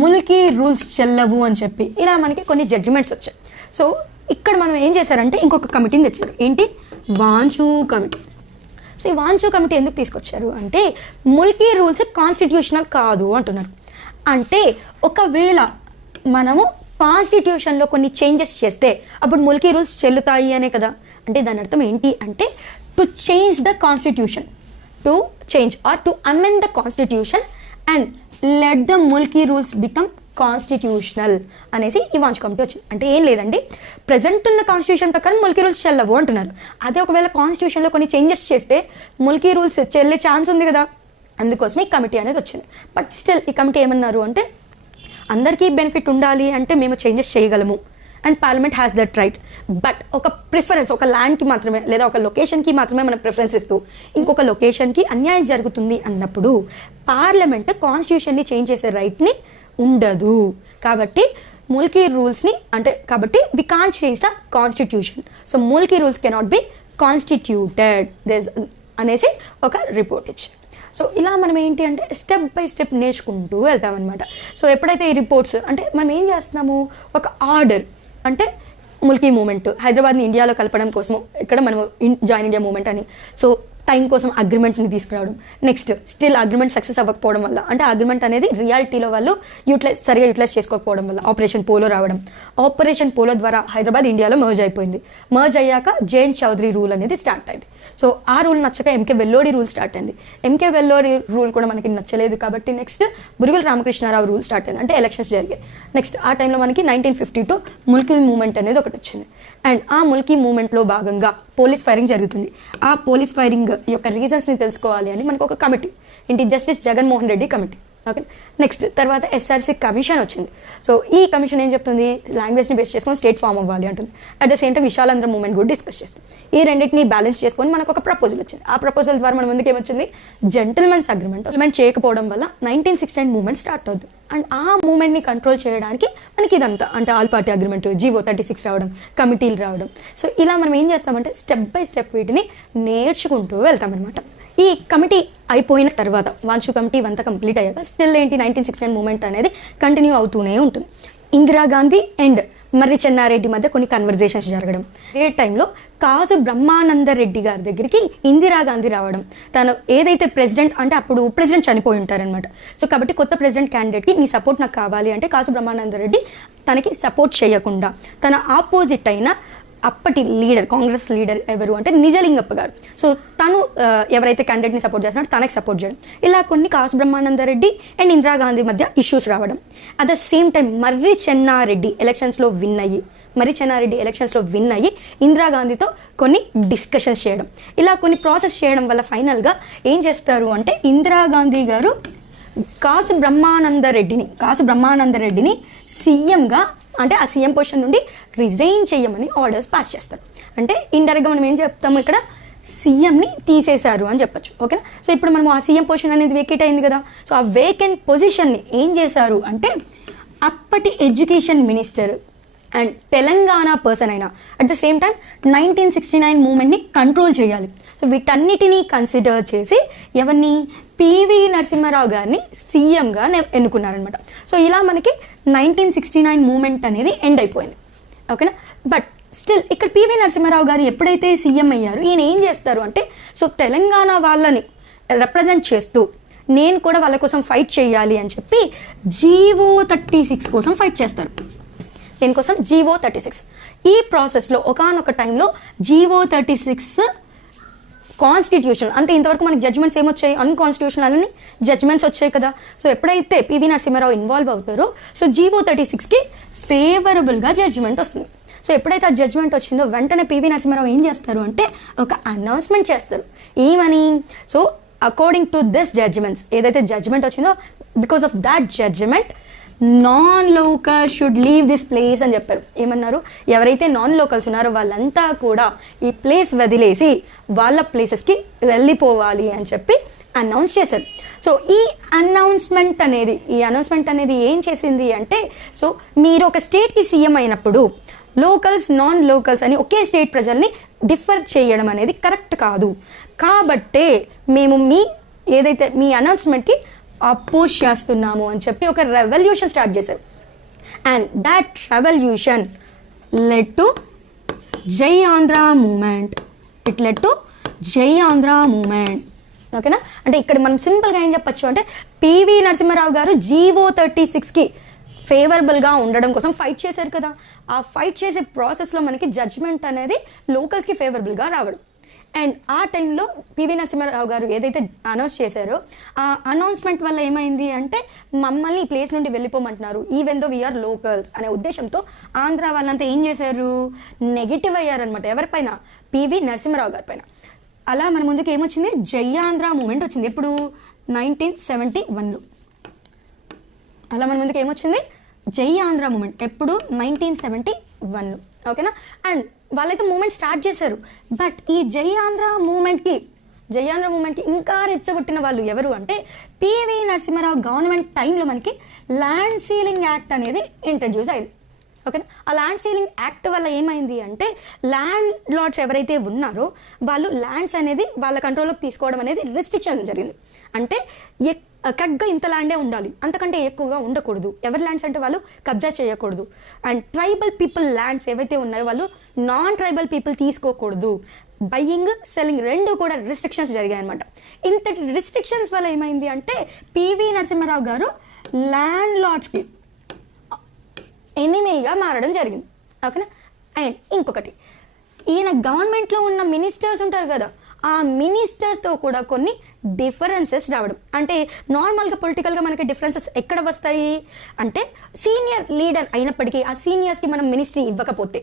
ముల్కీ రూల్స్ చెల్లవు అని చెప్పి ఇలా మనకి కొన్ని జడ్జిమెంట్స్ వచ్చాయి. సో ఇక్కడ మనం ఏం చేశారంటే ఇంకొక కమిటీని తెచ్చారు. ఏంటి, వాంచు కమిటీ. సో ఈ వాంచు కమిటీ ఎందుకు తీసుకొచ్చారు అంటే ముల్కీ రూల్స్ కాన్స్టిట్యూషనల్ కాదు అంటున్నారు. అంటే ఒకవేళ మనము కాన్స్టిట్యూషన్లో కొన్ని చేంజెస్ చేస్తే అప్పుడు ముల్కీ రూల్స్ చెల్లుతాయి అనే కదా. అంటే దాని అర్థం ఏంటి అంటే to change the constitution, to change or to amend the constitution and let the Mulki rules become constitutional అనేసి ఈ వాంచ్ కమిటీ వచ్చింది. అంటే ఏం లేదండి, ప్రజెంట్ ఉన్న కాన్స్టిట్యూషన్ ప్రకారం ముల్కీ రూల్స్ చెల్లవు అంటున్నారు. అదే ఒకవేళ కాన్స్టిట్యూషన్లో కొన్ని చేంజెస్ చేస్తే ముల్కీ రూల్స్ చెల్లే ఛాన్స్ ఉంది కదా, అందుకోసం ఈ కమిటీ అనేది వచ్చింది. బట్ స్టిల్ ఈ కమిటీ ఏమన్నారు అంటే అందరికీ బెనిఫిట్ ఉండాలి అంటే మేము చేంజెస్ చేయగలము and parliament has that right. But ఒక ప్రిఫరెన్స్ ఒక ల్యాండ్కి మాత్రమే లేదా ఒక లొకేషన్కి మాత్రమే మనం ప్రిఫరెన్స్ ఇస్తూ ఇంకొక లొకేషన్కి అన్యాయం జరుగుతుంది అన్నప్పుడు పార్లమెంట్ కాన్స్టిట్యూషన్ని చేంజ్ చేసే రైట్ని ఉండదు. కాబట్టి ముల్కీ రూల్స్ని అంటే కాబట్టి we can't change the constitution. So Mulki rules cannot be constituted అనేసి ఒక రిపోర్ట్ ఇచ్చారు. సో ఇలా మనం ఏంటి అంటే స్టెప్ బై స్టెప్ నేర్చుకుంటూ వెళ్తామన్నమాట. సో ఎప్పుడైతే ఈ రిపోర్ట్స్ అంటే మనం ఏం చేస్తున్నాము, ఒక ఆర్డర్ అంటే ముల్కీ మూమెంట్ హైదరాబాద్ని ఇండియాలో కలపడం కోసం ఇక్కడ మనం జాయిన్ ఇండియా మూమెంట్ అని, సో టైం కోసం అగ్రిమెంట్ని తీసుకురావడం. నెక్స్ట్ స్టిల్ అగ్రిమెంట్ సక్సెస్ అవ్వకపోవడం వల్ల అంటే అగ్రిమెంట్ అనేది రియాలిటీలో వాళ్ళు సరిగా యూటిలైజ్ చేసుకోకపోవడం వల్ల ఆపరేషన్ పోలో రావడం. ఆపరేషన్ పోలో ద్వారా హైదరాబాద్ ఇండియాలో మర్జ్ అయిపోయింది. మర్జ్ అయ్యాక జేఎన్ చౌదరి రూల్ అనేది స్టార్ట్ అయింది. సో ఆ రూల్ నచ్చక ఎంకే వెల్లోడి రూల్ స్టార్ట్ అయింది. ఎంకే వెల్లోడి రూల్ కూడా మనకి నచ్చలేదు కాబట్టి next Burgula Ramakrishna Rao rule start అయింది. అంటే ఎలక్షన్స్ జరిగాయి. నెక్స్ట్ ఆ టైంలో మనకి 1952 ముల్కీ మూమెంట్ అనేది ఒకటి వచ్చింది. అండ్ ఆ ముల్కీ మూమెంట్లో భాగంగా పోలీస్ ఫైరింగ్ జరుగుతుంది. ఆ పోలీస్ ఫైరింగ్ యొక్క రీజన్స్ని తెలుసుకోవాలి అని మనకు ఒక కమిటీ ఏంటి, justice Jaganmohan Reddy committee. Okay, next తర్వాత ఎస్ఆర్సీ కమిషన్ వచ్చింది. సో ఈ కమిషన్ ఏం చెప్తుంది, లాంగ్వేజ్ని బేస్ చేసుకొని స్టేట్ ఫామ్ అవ్వాలి అంటుంది. At the same time Vishalandhra movement కూడా డిస్కస్ చేస్తుంది. ఈ రెండింటిని బ్యాలెన్స్ చేసుకొని మనకు ఒక ప్రపోజల్ వచ్చింది. ఆ ప్రపోజల్ ద్వారా మన ముందుకు ఏమొచ్చింది, జెంటిల్మెన్స్ అగ్రిమెంట్ చేయకపోవడం వల్ల 1969 మూమెంట్ స్టార్ట్ అవుతుంది. అండ్ ఆ మూమెంట్ని కంట్రోల్ చేయడానికి మనకి ఇదంతా అంటే ఆల్ పార్టీ అగ్రిమెంట్, జీవో 36 రావడం, కమిటీలు రావడం. సో ఇలా మనం ఏం చేస్తామంటే స్టెప్ బై స్టెప్ వీటిని నేర్చుకుంటూ వెళ్తామన్నమాట. ఈ కమిటీ అయిపోయిన తర్వాత వాంచు కమిటీ ఇవంతా కంప్లీట్ అయ్యాక స్టిల్ ఏంటి 1969 మూమెంట్ అనేది కంటిన్యూ అవుతూనే ఉంటుంది. ఇందిరాగాంధీ అండ్ మర్రి చెన్నారెడ్డి మధ్య కొన్ని కన్వర్జేషన్స్ జరగడం. ఏ టైంలో కాసు బ్రహ్మానందరెడ్డి గారి దగ్గరికి ఇందిరాగాంధీ రావడం. తను ఏదైతే ప్రెసిడెంట్ అంటే అప్పుడు ప్రెసిడెంట్ చనిపోయి ఉంటారనమాట. సో కాబట్టి కొత్త ప్రెసిడెంట్ క్యాండిడేట్కి నీ సపోర్ట్ నాకు కావాలి అంటే కాసు బ్రహ్మానందరెడ్డి తనకి సపోర్ట్ చేయకుండా తన ఆపోజిట్ అయిన అప్పటి లీడర్ కాంగ్రెస్ లీడర్ ఎవరు అంటే నిజలింగప్ప గారు. సో తను ఎవరైతే క్యాండిడేట్ని సపోర్ట్ చేస్తున్నాడో తనకి సపోర్ట్ చేయడం. ఇలా కొన్ని కాసు బ్రహ్మానందరెడ్డి అండ్ ఇందిరాగాంధీ మధ్య ఇష్యూస్ రావడం. అట్ ద సేమ్ టైం మర్రి చెన్నారెడ్డి ఎలక్షన్స్లో విన్ అయ్యి ఇందిరాగాంధీతో కొన్ని డిస్కషన్స్ చేయడం. ఇలా కొన్ని ప్రాసెస్ చేయడం వల్ల ఫైనల్గా ఏం చేస్తారు అంటే ఇందిరాగాంధీ గారు కాసు బ్రహ్మానందరెడ్డిని సీఎంగా అంటే ఆ సీఎం పొజిషన్ నుండి రిజైన్ చేయమని ఆర్డర్స్ పాస్ చేస్తారు. అంటే ఇండైరెక్ట్గా మనం ఏం చెప్తాము ఇక్కడ, సీఎంని తీసేశారు అని చెప్పొచ్చు. ఓకేనా. సో ఇప్పుడు మనం ఆ సీఎం పొజిషన్ అనేది వేకేట్ అయింది కదా. సో ఆ వేకెంట్ పొజిషన్ని ఏం చేశారు అంటే అప్పటి education minister and Telangana person అయినా అట్ ద సేమ్ టైం 1969 మూమెంట్ని కంట్రోల్ చేయాలి. సో వీటన్నిటినీ కన్సిడర్ చేసి ఎవరిని, పివి నరసింహారావు గారిని సీఎంగా ఎన్నుకున్నారనమాట. సో ఇలా మనకి 1969 మూమెంట్ అనేది ఎండ్ అయిపోయింది. ఓకేనా. బట్ స్టిల్ ఇక్కడ పివి నరసింహారావు గారు ఎప్పుడైతే సీఎం అయ్యారు, ఈయన ఏం చేస్తారు అంటే, సో తెలంగాణ వాళ్ళని రిప్రజెంట్ చేస్తూ నేను కూడా వాళ్ళ కోసం ఫైట్ చేయాలి అని చెప్పి జీవో 36 కోసం ఫైట్ చేస్తారు. దీనికోసం జీవో 36. ఈ ప్రాసెస్లో ఒకానొక టైంలో జీవో 36 కాన్స్టిట్యూషన్, అంటే ఇంతవరకు మనకి జడ్జ్మెంట్స్ ఏమొచ్చాయి, అన్కాన్స్టిట్యూషనల్ అని జడ్జ్మెంట్స్ వచ్చాయి కదా. సో ఎప్పుడైతే పివి నరసింహారావు ఇన్వాల్వ్ అవుతారో, సో జీవో 36కి ఫేవరబుల్గా జడ్జ్మెంట్ వస్తుంది. సో ఎప్పుడైతే ఆ జడ్జ్మెంట్ వచ్చిందో వెంటనే పివి నరసింహారావు ఏం చేస్తారు అంటే ఒక అనౌన్స్మెంట్ చేస్తారు. ఏమని, so according to this judgements, ఏదైతే జడ్జ్మెంట్ వచ్చిందో, because of that judgement non local should leave this place అని చెప్పారు. ఏమన్నారు, ఎవరైతే నాన్ లోకల్స్ ఉన్నారో వాళ్ళంతా కూడా ఈ ప్లేస్ వదిలేసి వాళ్ళ ప్లేసెస్కి వెళ్ళిపోవాలి అని చెప్పి అనౌన్స్ చేశారు. సో ఈ అనౌన్స్మెంట్ అనేది ఏం చేసింది అంటే, సో మీరు ఒక స్టేట్కి సీఎం అయినప్పుడు లోకల్స్ నాన్ లోకల్స్ అని ఒకే స్టేట్ ప్రజల్ని డిఫర్ చేయడం అనేది కరెక్ట్ కాదు. కాబట్టే మేము ఏదైతే మీ అనౌన్స్మెంట్కి అపోజ్ చేస్తున్నాము అని చెప్పి ఒక రెవల్యూషన్ స్టార్ట్ చేశారు. And that revolution led to Jai Andhra movement. It led to Jai Andhra moment. ఓకేనా. అంటే ఇక్కడ మనం సింపుల్గా ఏం చెప్పచ్చు అంటే, పివి నరసింహారావు గారు జీవో 36కి ఫేవరబుల్గా ఉండడం కోసం ఫైట్ చేశారు కదా. ఆ ఫైట్ చేసే ప్రాసెస్లో మనకి జడ్జ్మెంట్ అనేది లోకల్స్కి ఫేవరబుల్గా రావడం. అండ్ ఆ టైంలో పివి నరసింహారావు గారు ఏదైతే అనౌన్స్ చేశారో, ఆ అనౌన్స్మెంట్ వల్ల ఏమైంది అంటే, మమ్మల్ని ఈ ప్లేస్ నుండి వెళ్ళిపోమంటున్నారు ఈవెన్ దో వీఆర్ లోకల్స్ అనే ఉద్దేశంతో ఆంధ్ర వాళ్ళంతా ఏం చేశారు, నెగిటివ్ అయ్యారనమాట. ఎవరిపైన, పివి నరసింహారావు గారి పైన. అలా మన ముందుకు ఏమొచ్చింది, జై ఆంధ్ర మూమెంట్ వచ్చింది. ఎప్పుడు, 1971లో. అలా మన ముందుకు ఏమొచ్చింది, జై ఆంధ్ర మూమెంట్. ఎప్పుడు, 1971లో. ఓకేనా. అండ్ వాళ్ళైతే మూమెంట్ స్టార్ట్ చేశారు. బట్ ఈ జై ఆంధ్ర మూమెంట్కి ఇంకా రెచ్చగొట్టిన వాళ్ళు ఎవరు అంటే, పివి నరసింహారావు గవర్నమెంట్ టైంలో మనకి ల్యాండ్ సీలింగ్ యాక్ట్ అనేది ఇంట్రడ్యూస్ అయింది. ఓకేనా. ఆ ల్యాండ్ సీలింగ్ యాక్ట్ వల్ల ఏమైంది అంటే, ల్యాండ్ లార్డ్స్ ఎవరైతే ఉన్నారో వాళ్ళు ల్యాండ్స్ అనేది వాళ్ళ కంట్రోల్లోకి తీసుకోవడం అనేది రిస్ట్రిక్షన్ జరిగింది. అంటే కరెక్ట్గా ఇంత ల్యాండే ఉండాలి, అంతకంటే ఎక్కువగా ఉండకూడదు. ఎవరి ల్యాండ్స్ అంటే వాళ్ళు కబ్జా చేయకూడదు. అండ్ ట్రైబల్ పీపుల్ ల్యాండ్స్ ఏవైతే ఉన్నాయో వాళ్ళు నాన్ ట్రైబల్ పీపుల్ తీసుకోకూడదు. బయ్యింగ్, సెల్లింగ్ రెండు కూడా రిస్ట్రిక్షన్స్ జరిగాయి అనమాట. ఇంతటి రిస్ట్రిక్షన్స్ వల్ల ఏమైంది అంటే, పివి నరసింహారావు గారు ల్యాండ్ లార్డ్స్కి ఎనిమీగా మారడం జరిగింది. ఓకేనా. అండ్ ఇంకొకటి, ఈయన గవర్నమెంట్లో ఉన్న మినిస్టర్స్ ఉంటారు కదా, ఆ మినిస్టర్స్తో కూడా కొన్ని డిఫరెన్సెస్ రావడం. అంటే నార్మల్గా పొలిటికల్గా మనకి డిఫరెన్సెస్ ఎక్కడ వస్తాయి అంటే, సీనియర్ లీడర్ అయినప్పటికీ ఆ సీనియర్స్కి మనం మినిస్ట్రీ ఇవ్వకపోతే,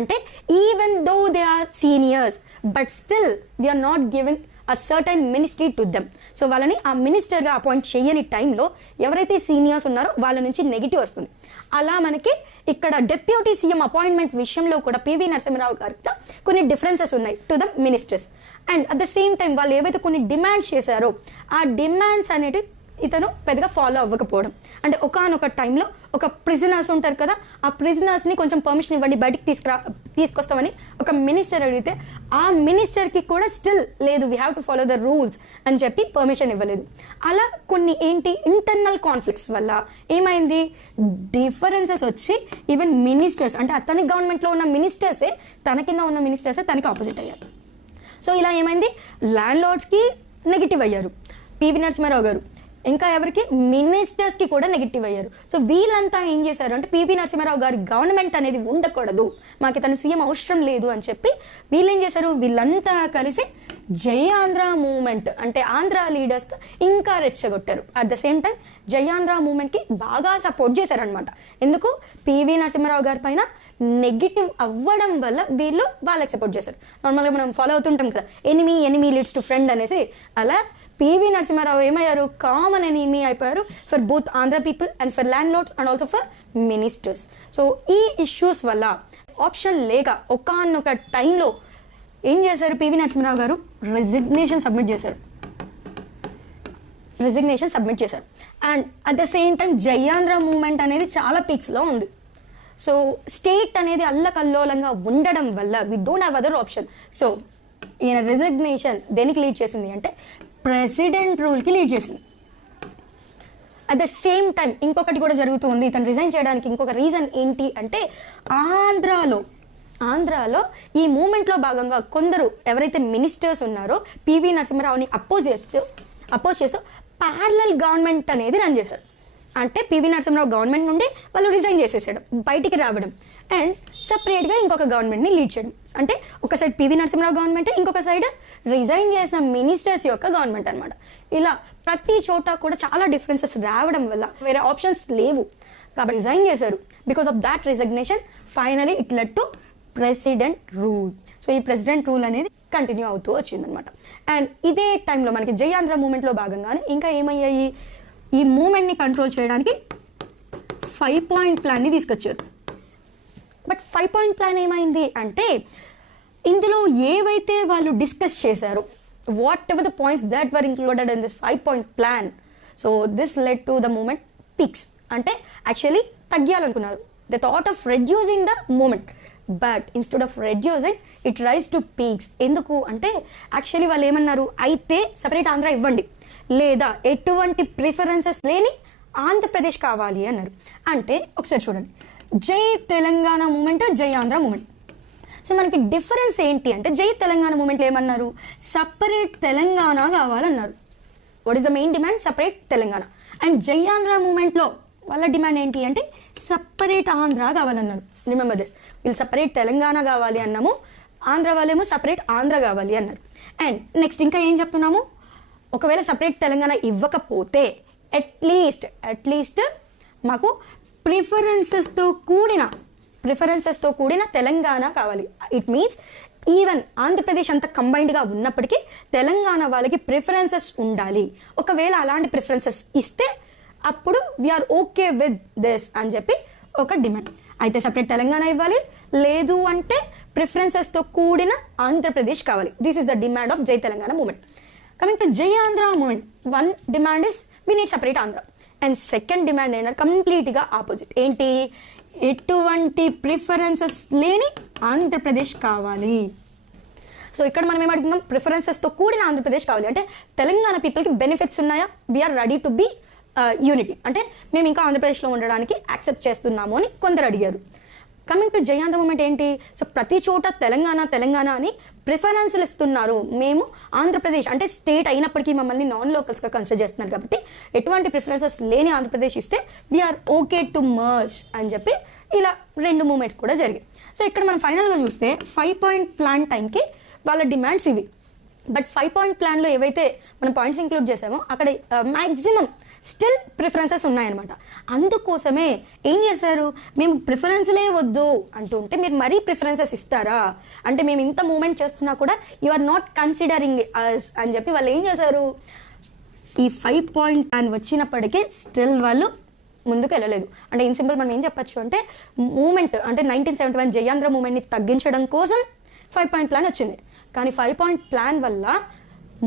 అంటే even though they are seniors but still we are not giving a certain ministry to them. So వాళ్ళని ఆ మినిస్టర్గా అపాయింట్ చేయని టైంలో ఎవరైతే సీనియర్స్ ఉన్నారో వాళ్ళ నుంచి నెగిటివ్ వస్తుంది. అలా మనకి ఇక్కడ డెప్యూటీ సీఎం అపాయింట్మెంట్ విషయంలో కూడా పివి నరసింహారావు గారితో కొన్ని డిఫరెన్సెస్ ఉన్నాయి to the ministers. And at the same time వాళ్ళు ఏవైతే కొన్ని డిమాండ్స్ చేశారో ఆ డిమాండ్స్ అనేవి ఇతను పెద్దగా ఫాలో అవ్వకపోవడం. అంటే ఒకానొక టైంలో ఒక ప్రిజనర్స్ ఉంటారు కదా, ఆ ప్రిజనర్స్ని కొంచెం పర్మిషన్ ఇవ్వండి బయటికి తీసుకొస్తామని ఒక మినిస్టర్ అడిగితే, ఆ మినిస్టర్కి కూడా స్టిల్ లేదు, we have to follow the rules అని చెప్పి పర్మిషన్ ఇవ్వలేదు. అలా కొన్ని ఇంటర్నల్ కాన్ఫ్లిక్ట్స్ వల్ల ఏమైంది, డిఫరెన్సెస్ వచ్చి ఈవెన్ మినిస్టర్స్, అంటే అతని గవర్నమెంట్లో ఉన్న మినిస్టర్సే తన కింద ఉన్న మినిస్టర్సే తనకి ఆపోజిట్ అయ్యారు. సో ఇలా ఏమైంది, ల్యాండ్ లార్డ్స్కి నెగిటివ్ అయ్యారు పివి నరసింహారావు గారు, ఇంకా ఎవరికి, మినిస్టర్స్కి కూడా నెగిటివ్ అయ్యారు. సో వీళ్ళంతా ఏం చేశారు అంటే, పివి నరసింహారావు గారి గవర్నమెంట్ అనేది ఉండకూడదు, మాకు తన సీఎం అవసరం లేదు అని చెప్పి వీళ్ళు ఏం చేశారు, వీళ్ళంతా కలిసి జై ఆంధ్ర మూమెంట్ అంటే ఆంధ్ర లీడర్స్ ఇంకా రెచ్చగొట్టారు. అట్ ద సేమ్ టైం జై ఆంధ్ర మూమెంట్కి బాగా సపోర్ట్ చేశారనమాట. ఎందుకు, పివి నరసింహారావు గారి పైన నెగిటివ్ అవ్వడం వల్ల వీళ్ళు వాళ్ళకి సపోర్ట్ చేశారు. నార్మల్గా మనం ఫాలో అవుతుంటాం కదా, ఎనిమీ లీడ్స్ టు ఫ్రెండ్ అనేసి. అలా పివి నరసింహారావు ఏమయ్యారు, కామన్ ఎనిమీ అయిపోయారు for both Andhra people and for landlords and also for ministers. So ఈ ఇష్యూస్ వల్ల ఆప్షన్ లేక ఒకానొక టైంలో ఏం చేశారు, PV Narasimha Rao garu resignation submit చేశారు. And at the same time Jai Andhra movement అనేది చాలా పీక్స్లో ఉంది. సో స్టేట్ అనేది అల్లకల్లోలంగా ఉండడం వల్ల we don't have other option. So ఈయన రిజిగ్నేషన్ దేనికి లీడ్ చేసింది అంటే ప్రెసిడెంట్ రూల్కి లీడ్ చేసింది. అట్ ద సేమ్ టైం ఇంకొకటి కూడా జరుగుతుంది, ఇతను రిజైన్ చేయడానికి ఇంకొక రీజన్ ఏంటి అంటే ఆంధ్రాలో ఈ మూమెంట్లో భాగంగా కొందరు ఎవరైతే మినిస్టర్స్ ఉన్నారో పివి నరసింహరావుని అపోజ్ చేస్తూ ప్యారలల్ గవర్నమెంట్ అనేది రన్ చేశారు. అంటే పివి నరసింహరావు గవర్నమెంట్ నుండి వాళ్ళు రిజైన్ చేసేసాడు, బయటికి రావడం, అండ్ సపరేట్గా ఇంకొక గవర్నమెంట్ని లీడ్ చేయడం. అంటే ఒక సైడ్ పివి నరసింహరావు గవర్నమెంట్, ఇంకొక సైడ్ రిజైన్ చేసిన మినిస్టర్స్ యొక్క గవర్నమెంట్ అనమాట. ఇలా ప్రతి చోట కూడా చాలా డిఫరెన్సెస్ రావడం వల్ల వేరే ఆప్షన్స్ లేవు కాబట్టి రిజైన్ చేశారు. Because of that రిజగ్నేషన్ finally it led to president rule. So ఈ ప్రెసిడెంట్ రూల్ అనేది కంటిన్యూ అవుతూ వచ్చిందనమాట. అండ్ ఇదే టైంలో మనకి జయాంధ్ర మూమెంట్లో భాగంగానే ఇంకా ఏమయ్యాయి, ఈ మూమెంట్ని కంట్రోల్ చేయడానికి 5 point ప్లాన్ని తీసుకొచ్చారు. బట్ 5 point ప్లాన్ ఏమైంది అంటే ఇందులో ఏవైతే వాళ్ళు డిస్కస్ చేశారో whatever the points that were included in this 5 point plan, so this led to the movement peaks. అంటే యాక్చువల్లీ తగ్గాలనుకున్నారు, the thought of reducing the movement, but instead of reducing it rise to peaks. ఎందుకు అంటే యాక్చువల్లీ వాళ్ళు ఏమన్నారు, అయితే సపరేట్ ఆంధ్ర ఇవ్వండి లేదా ఎటువంటి ప్రిఫరెన్సెస్ లేని ఆంధ్రప్రదేశ్ కావాలి అన్నారు. అంటే ఒకసారి చూడండి, జై తెలంగాణ మూమెంట్, జై ఆంధ్ర మూమెంట్. సో మనకి డిఫరెన్స్ ఏంటి అంటే జై తెలంగాణ మూమెంట్లో ఏమన్నారు, సపరేట్ తెలంగాణ కావాలన్నారు. What is the main demand, separate Telangana. And జై ఆంధ్ర మూమెంట్లో వాళ్ళ డిమాండ్ ఏంటి అంటే సపరేట్ ఆంధ్ర కావాలన్నారు. రిమెంబర్ దిస్, వీళ్ళు సపరేట్ తెలంగాణ కావాలి అన్నాము, ఆంధ్ర వాళ్ళేమో సపరేట్ ఆంధ్ర కావాలి అన్నారు. అండ్ నెక్స్ట్ ఇంకా ఏం చెప్తున్నాము, ఒకవేళ సపరేట్ తెలంగాణ ఇవ్వకపోతే అట్లీస్ట్ మాకు ప్రిఫరెన్సెస్తో కూడిన తెలంగాణ కావాలి. ఇట్ మీన్స్ ఈవెన్ ఆంధ్రప్రదేశ్ అంతా కంబైన్డ్గా ఉన్నప్పటికీ తెలంగాణ వాళ్ళకి ప్రిఫరెన్సెస్ ఉండాలి. ఒకవేళ అలాంటి ప్రిఫరెన్సెస్ ఇస్తే అప్పుడు వీఆర్ ఓకే విత్ దిస్ అని చెప్పి ఒక డిమాండ్. అయితే సపరేట్ తెలంగాణ ఇవ్వాలి, లేదు అంటే ప్రిఫరెన్సెస్తో కూడిన ఆంధ్రప్రదేశ్ కావాలి. This is the demand of Jai Telangana movement. Coming to Jai Andhra movement, one demand is we need separate Andhra, and second demand ఏంటంటే కంప్లీట్గా ఆపోజిట్. ఏంటి, ఎటువంటి ప్రిఫరెన్సెస్ లేని ఆంధ్రప్రదేశ్ కావాలి. సో ఇక్కడ మనం ఏమడుగుతున్నాం, ప్రిఫరెన్సెస్తో కూడిన ఆంధ్రప్రదేశ్ కావాలి అంటే తెలంగాణ పీపుల్కి బెనిఫిట్స్ ఉన్నాయా, we are ready to be unity, అంటే మేము ఇంకా ఆంధ్రప్రదేశ్లో ఉండడానికి యాక్సెప్ట్ చేస్తున్నాము అని కొందరు అడిగారు. కమింగ్ టు జయాంధ్ర మూమెంట్ ఏంటి, సో ప్రతి చోట తెలంగాణ అని ప్రిఫరెన్స్లు ఇస్తున్నారు. మేము ఆంధ్రప్రదేశ్ అంటే స్టేట్ అయినప్పటికీ మమ్మల్ని నాన్ లోకల్స్గా కన్సిడర్ చేస్తున్నారు కాబట్టి ఎటువంటి ప్రిఫరెన్సెస్ లేని ఆంధ్రప్రదేశ్ ఇస్తే వీఆర్ ఓకే టు మర్జ్ అని చెప్పి ఇలా రెండు మూమెంట్స్ కూడా జరిగాయి. సో ఇక్కడ మనం ఫైనల్గా చూస్తే 5 point ప్లాన్ టైంకి వాళ్ళ డిమాండ్స్ ఇవి. బట్ 5 point ప్లాన్లో ఏవైతే మనం పాయింట్స్ ఇంక్లూడ్ చేసామో అక్కడ మ్యాక్సిమం స్టిల్ ప్రిఫరెన్సెస్ ఉన్నాయన్నమాట. అందుకోసమే ఏం చేశారు, మేము ప్రిఫరెన్స్లే వద్దు అంటుంటే మీరు మరీ ప్రిఫరెన్సెస్ ఇస్తారా, అంటే మేము ఇంత మూమెంట్ చేస్తున్నా కూడా యు ఆర్ నాట్ కన్సిడరింగ్ అస్ అని చెప్పి వాళ్ళు ఏం చేశారు, ఈ 5 point ప్లాన్ వచ్చినప్పటికీ స్టిల్ వాళ్ళు ముందుకు వెళ్ళలేదు. అంటే ఇన్ సింపుల్ మనం ఏం చెప్పచ్చు అంటే మూమెంట్ అంటే 1971 జయాంధ్ర మూమెంట్ని తగ్గించడం కోసం 5 point ప్లాన్ వచ్చింది. కానీ 5 point ప్లాన్ వల్ల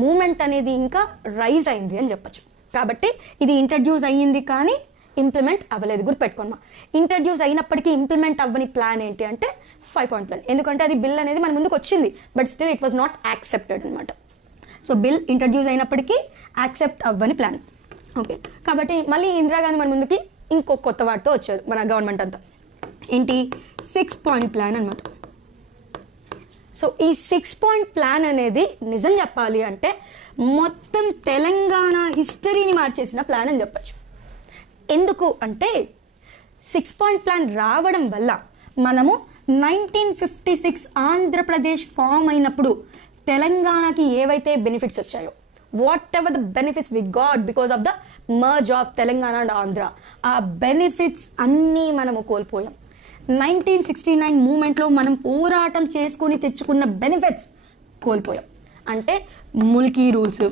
మూమెంట్ అనేది ఇంకా రైజ్ అయింది అని చెప్పచ్చు. కాబట్టి ఇది ఇంట్రడ్యూస్ అయ్యింది కానీ ఇంప్లిమెంట్ అవ్వలేదు. గుర్తుపెట్టుకోమ్మా, ఇంట్రడ్యూస్ అయినప్పటికీ ఇంప్లిమెంట్ అవ్వని ప్లాన్ ఏంటి అంటే 5 point ప్లాన్. ఎందుకంటే అది బిల్ అనేది మన ముందుకు వచ్చింది but still it was not accepted అనమాట. సో బిల్ ఇంట్రడ్యూస్ అయినప్పటికీ యాక్సెప్ట్ అవ్వని ప్లాన్. ఓకే, కాబట్టి మళ్ళీ ఇందిరాగాంధీ మన ముందుకి ఇంకో కొత్త వాటితో వచ్చారు మన గవర్నమెంట్ అంతా. ఏంటి, 6 point ప్లాన్ అనమాట. సో ఈ 6 point ప్లాన్ అనేది నిజం చెప్పాలి అంటే మొత్తం తెలంగాణ హిస్టరీని మార్చేసిన ప్లాన్ అని చెప్పచ్చు. ఎందుకు అంటే 6 point ప్లాన్ రావడం వల్ల మనము 1956 ఆంధ్రప్రదేశ్ ఫామ్ అయినప్పుడు తెలంగాణకి ఏవైతే బెనిఫిట్స్ వచ్చాయో, whatever the benefits we got because of the merge of Telangana and Andhra, ఆ బెనిఫిట్స్ అన్నీ మనము కోల్పోయాం. 1969 మూమెంట్లో మనం పోరాటం చేసుకుని తెచ్చుకున్న బెనిఫిట్స్ కోల్పోయాం. అంటే Mulki rules,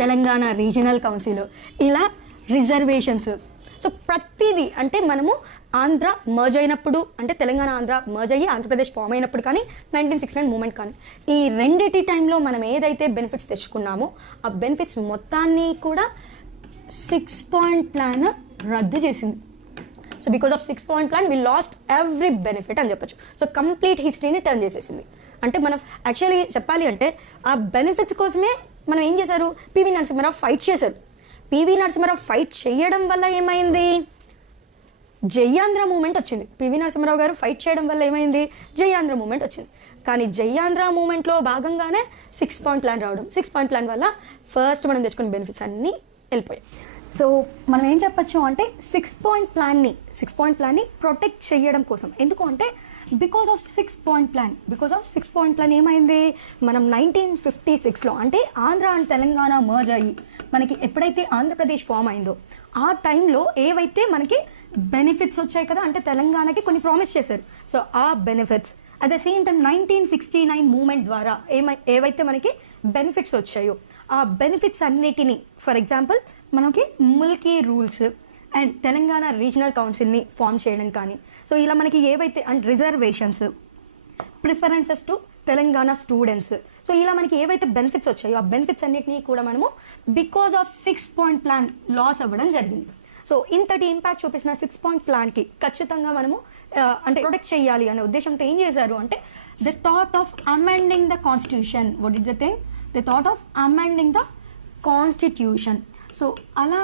Telangana regional council, ఇలా రిజర్వేషన్స్, సో ప్రతిదీ అంటే మనము ఆంధ్ర మర్జ్ అయినప్పుడు, అంటే తెలంగాణ ఆంధ్ర మర్జ్ అయ్యి ఆంధ్రప్రదేశ్ ఫామ్ అయినప్పుడు కానీ 1969 మూమెంట్ కానీ, ఈ రెండిటి టైంలో మనం ఏదైతే బెనిఫిట్స్ తెచ్చుకున్నామో ఆ బెనిఫిట్స్ మొత్తాన్ని కూడా 6 పాయింట్ ప్లాన్ రద్దు చేసింది. So because of 6 point plan we lost every benefit అని చెప్పొచ్చు. సో కంప్లీట్ హిస్టరీని టర్న్ చేసేసింది. అంటే మనం యాక్చువల్లీ చెప్పాలి అంటే ఆ బెనిఫిట్స్ కోసమే మనం ఏం చేశారు, పివి నరసింహారావు ఫైట్ చేశారు. పివి నరసింహారావు ఫైట్ చేయడం వల్ల ఏమైంది, జై ఆంధ్ర మూమెంట్ వచ్చింది. పివి నరసింహారావు గారు ఫైట్ చేయడం వల్ల ఏమైంది, జై ఆంధ్ర మూమెంట్ వచ్చింది. కానీ జై ఆంధ్ర మూమెంట్లో భాగంగానే 6 పాయింట్ ప్లాన్ రావడం, 6 పాయింట్ ప్లాన్ వల్ల ఫస్ట్ మనం తెచ్చుకున్న బెనిఫిట్స్ అన్నీ వెళ్ళిపోయాయి. సో మనం ఏం చెప్పచ్చు అంటే 6 పాయింట్ ప్లాన్ని ప్రొటెక్ట్ చేయడం కోసం. ఎందుకు అంటే బికాస్ ఆఫ్ 6 పాయింట్ ప్లాన్ ఏమైంది, మనం 1956లో అంటే ఆంధ్ర అండ్ తెలంగాణ మర్జ్ అయ్యి మనకి ఎప్పుడైతే ఆంధ్రప్రదేశ్ ఫామ్ అయిందో ఆ టైంలో ఏవైతే మనకి బెనిఫిట్స్ వచ్చాయి కదా, అంటే తెలంగాణకి కొన్ని ప్రామిస్ చేశారు. సో ఆ benefits at the same time 1969 movement ద్వారా ఏవైతే మనకి బెనిఫిట్స్ వచ్చాయో ఆ బెనిఫిట్స్ అన్నిటినీ, ఫర్ ఎగ్జాంపుల్ మనకి Mulki rules and Telangana regional కౌన్సిల్ని ఫామ్ చేయడం కానీ, సో ఇలా మనకి ఏవైతే and reservations, preferences to Telangana students, so ఇలా మనకి ఏవైతే బెనిఫిట్స్ వచ్చాయో ఆ బెనిఫిట్స్ అన్నిటినీ కూడా మనము because of 6 point plan loss అవ్వడం జరిగింది. సో ఇంతటి ఇంపాక్ట్ చూపించిన 6 పాయింట్ ప్లాన్కి ఖచ్చితంగా మనము అంటే ప్రొటెక్ట్ చేయాలి అనే ఉద్దేశంతో ఏం చేశారు అంటే the thought of amending the constitution. What is the thing, the thought of amending the constitution. So అలా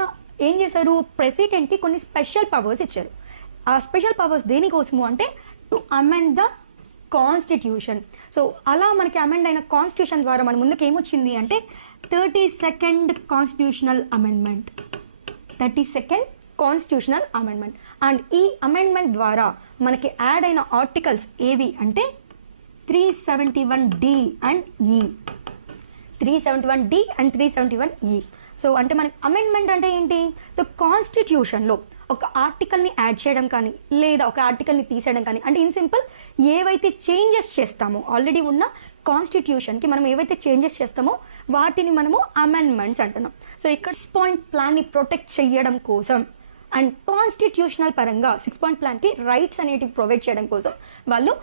ఏం చేశారు, ప్రెసిడెంట్కి కొన్ని స్పెషల్ పవర్స్ ఇచ్చారు. ఆ స్పెషల్ పవర్స్ దేనికోసము అంటే to amend the constitution. So అలా మనకి అమెండ్ అయిన కాన్స్టిట్యూషన్ ద్వారా మన ముందుకు ఏమొచ్చింది అంటే 32nd constitutional amendment. 32nd constitutional amendment. And ఈ అమెండ్మెంట్ ద్వారా మనకి యాడ్ అయిన ఆర్టికల్స్ ఏవి అంటే 371D and E. 371D and 371E. So అంటే మనకి అమెండ్మెంట్ అంటే ఏంటి, సో కాన్స్టిట్యూషన్లో ఒక ఆర్టికల్ని యాడ్ చేయడం కానీ లేదా ఒక ఆర్టికల్ని తీసేయడం కానీ, అంటే ఇన్ సింపుల్ ఏవైతే చేంజెస్ చేస్తామో ఆల్రెడీ ఉన్న కాన్స్టిట్యూషన్కి మనం ఏవైతే చేంజెస్ చేస్తామో వాటిని మనము అమెండ్మెంట్స్ అంటున్నాం. సో ఇక్కడ 6 పాయింట్ ప్లాన్ని ప్రొటెక్ట్ చేయడం కోసం అండ్ కాన్స్టిట్యూషనల్ పరంగా 6 పాయింట్ ప్లాన్కి రైట్స్ అనేటివి ప్రొవైడ్ చేయడం కోసం వాళ్ళు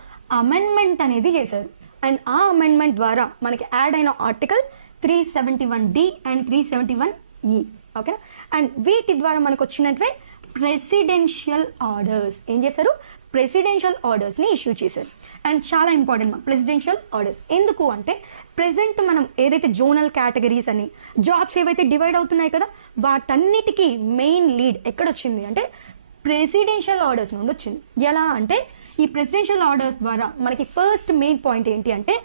అమెండ్మెంట్ అనేది చేశారు. అండ్ ఆ అమెండ్మెంట్ ద్వారా మనకి యాడ్ అయిన ఆర్టికల్ 371D అండ్ 371E. ఓకేనా. అండ్ వీటి ద్వారా మనకు వచ్చినట్వే ప్రెసిడెన్షియల్ ఆర్డర్స్ ఏం చేశారు, ప్రెసిడెన్షియల్ ఆర్డర్స్ని ఇష్యూ చేశారు. అండ్ చాలా ఇంపార్టెంట్ మా ప్రెసిడెన్షియల్ ఆర్డర్స్. ఎందుకు అంటే ప్రెసెంట్ మనం ఏదైతే జోనల్ కేటగిరీస్ అని జాబ్స్ ఏవైతే డివైడ్ అవుతున్నాయి కదా వాటన్నిటికీ మెయిన్ లీడ్ ఎక్కడొచ్చింది అంటే ప్రెసిడెన్షియల్ ఆర్డర్స్ నుండి వచ్చింది. ఎలా అంటే ఈ ప్రెసిడెన్షియల్ ఆర్డర్స్ ద్వారా మనకి ఫస్ట్ మెయిన్ పాయింట్ ఏంటి అంటే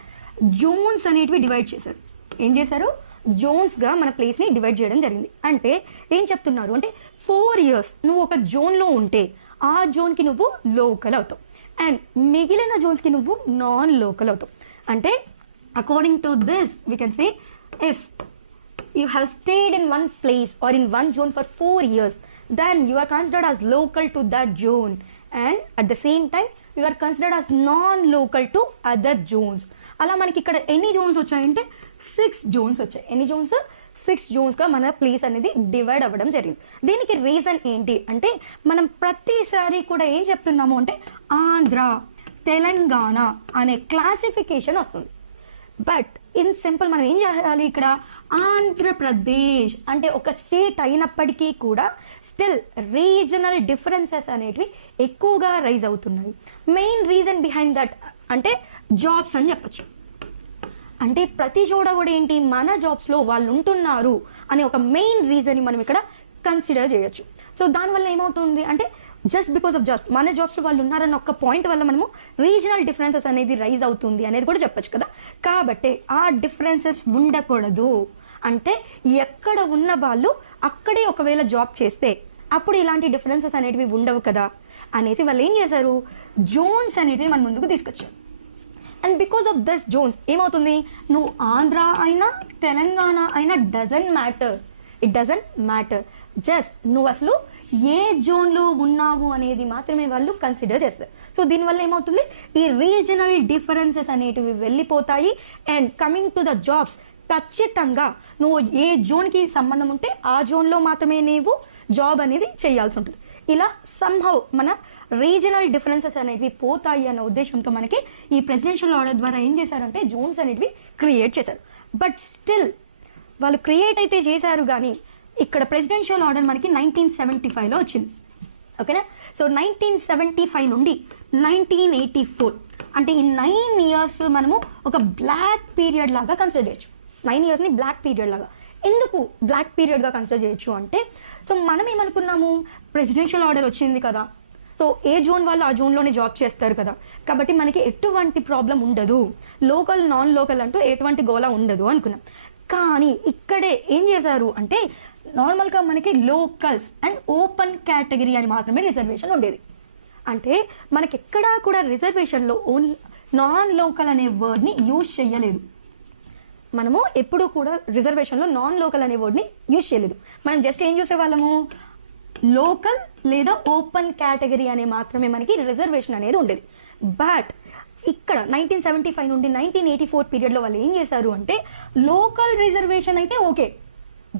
జోన్స్ అనేటివి డివైడ్ చేశారు. ఏం చేశారు, జోన్స్గా మన ప్లేస్ని డివైడ్ చేయడం జరిగింది. అంటే ఏం చెప్తున్నారు అంటే 4 years నువ్వు ఒక జోన్లో ఉంటే ఆ జోన్కి నువ్వు లోకల్ అవుతావు అండ్ మిగిలిన జోన్స్కి నువ్వు నాన్ లోకల్ అవుతావు. అంటే according to this we can say if you have stayed in one place or in one zone for 4 years, then you are considered as local to that zone, and at the same time you are considered as non-local to other zones. అలా మనకి ఇక్కడ ఎన్ని జోన్స్ వచ్చాయంటే 6 జోన్స్ వచ్చాయి. ఎన్ని జోన్స్, 6 జోన్స్గా మన ప్లేస్ అనేది డివైడ్ అవ్వడం జరిగింది. దీనికి రీజన్ ఏంటి అంటే మనం ప్రతిసారి కూడా ఏం చెప్తున్నాము అంటే ఆంధ్ర, తెలంగాణ అనే క్లాసిఫికేషన్ వస్తుంది. బట్ ఇన్ సింపుల్ మనం ఏం చేయాలి, ఇక్కడ ఆంధ్రప్రదేశ్ అంటే ఒక స్టేట్ అయినప్పటికీ కూడా స్టిల్ రీజనల్ డిఫరెన్సెస్ అనేటివి ఎక్కువగా రైజ్ అవుతున్నాయి. మెయిన్ రీజన్ బిహైండ్ దట్ అంటే జాబ్స్ అని చెప్పచ్చు. అంటే ప్రతి చోట కూడా ఏంటి మన జాబ్స్లో వాళ్ళు ఉంటున్నారు అనే ఒక మెయిన్ రీజన్ని మనం ఇక్కడ కన్సిడర్ చేయొచ్చు. సో దానివల్ల ఏమవుతుంది అంటే జస్ట్ బికాస్ ఆఫ్ జాబ్స్, మన జాబ్స్లో వాళ్ళు ఉన్నారన్న ఒక పాయింట్ వల్ల మనము రీజనల్ డిఫరెన్సెస్ అనేది రైజ్ అవుతుంది అనేది కూడా చెప్పచ్చు కదా. కాబట్టి ఆ డిఫరెన్సెస్ ఉండకూడదు. అంటే ఎక్కడ ఉన్న వాళ్ళు అక్కడే ఒకవేళ జాబ్ చేస్తే అప్పుడు ఇలాంటి డిఫరెన్సెస్ అనేటివి ఉండవు కదా అనేసి వాళ్ళు ఏం చేశారు, జోన్స్ అనేటివి మన ముందుకు తీసుకొచ్చారు. And because of this zones ఏమవుతుంది, నువ్వు ఆంధ్ర అయినా తెలంగాణ అయినా డజంట్ మ్యాటర్, జస్ట్ నువ్వు అసలు ఏ జోన్లో ఉన్నావు అనేది మాత్రమే వాళ్ళు కన్సిడర్ చేస్తారు. సో దీనివల్ల ఏమవుతుంది, ఈ రీజనల్ డిఫరెన్సెస్ అనేటివి వెళ్ళిపోతాయి. And coming to the jobs, ఖచ్చితంగా నువ్వు ఏ జోన్కి సంబంధం ఉంటే ఆ జోన్లో మాత్రమే నీవు జాబ్ అనేది చేయాల్సి ఉంటుంది. ఇలా సంహౌ మన రీజనల్ డిఫరెన్సెస్ అనేవి పోతాయి అన్న ఉద్దేశంతో మనకి ఈ ప్రెసిడెన్షియల్ ఆర్డర్ ద్వారా ఏం చేశారంటే జోన్స్ అనేటివి క్రియేట్ చేశారు. బట్ స్టిల్ వాళ్ళు క్రియేట్ అయితే చేశారు కానీ ఇక్కడ ప్రెసిడెన్షియల్ ఆర్డర్ మనకి 1975లో వచ్చింది. ఓకేనా? సో 1975 నుండి 1984 అంటే ఈ 9 ఇయర్స్ మనము ఒక బ్లాక్ పీరియడ్ లాగా కన్సిడర్ చేయొచ్చు. 9 ఇయర్స్ని బ్లాక్ పీరియడ్ లాగా. ఎందుకు బ్లాక్ పీరియడ్గా కన్సిడర్ చేయొచ్చు అంటే, సో మనం ఏమనుకున్నాము, ప్రెసిడెన్షియల్ ఆర్డర్ వచ్చింది కదా, సో ఏ జోన్ వాళ్ళు ఆ జోన్లోనే జాబ్ చేస్తారు కదా, కాబట్టి మనకి ఎటువంటి ప్రాబ్లం ఉండదు, లోకల్ నాన్ లోకల్ అంటూ ఎటువంటి గోలా ఉండదు అనుకున్నాం. కానీ ఇక్కడే ఏం చేశారు అంటే, నార్మల్గా మనకి లోకల్స్ అండ్ ఓపెన్ కేటగిరీ అని మాత్రమే రిజర్వేషన్ ఉండేది. అంటే మనకి ఎక్కడా కూడా రిజర్వేషన్లో ఓన్లీ నాన్ లోకల్ అనే వర్డ్ని యూజ్ చేయలేదు. మనము ఎప్పుడు కూడా రిజర్వేషన్లో నాన్ లోకల్ అనే వర్డ్ని యూజ్ చేయలేదు. మనం జస్ట్ ఏం చూసేవాళ్ళము, లోకల్ లేదా ఓపెన్ కేటగిరీ అనే మాత్రమే మనకి రిజర్వేషన్ అనేది ఉండేది. బట్ ఇక్కడ 1975 నుండి 1984 పీరియడ్లో వాళ్ళు ఏం చేశారు అంటే, లోకల్ రిజర్వేషన్ అయితే ఓకే,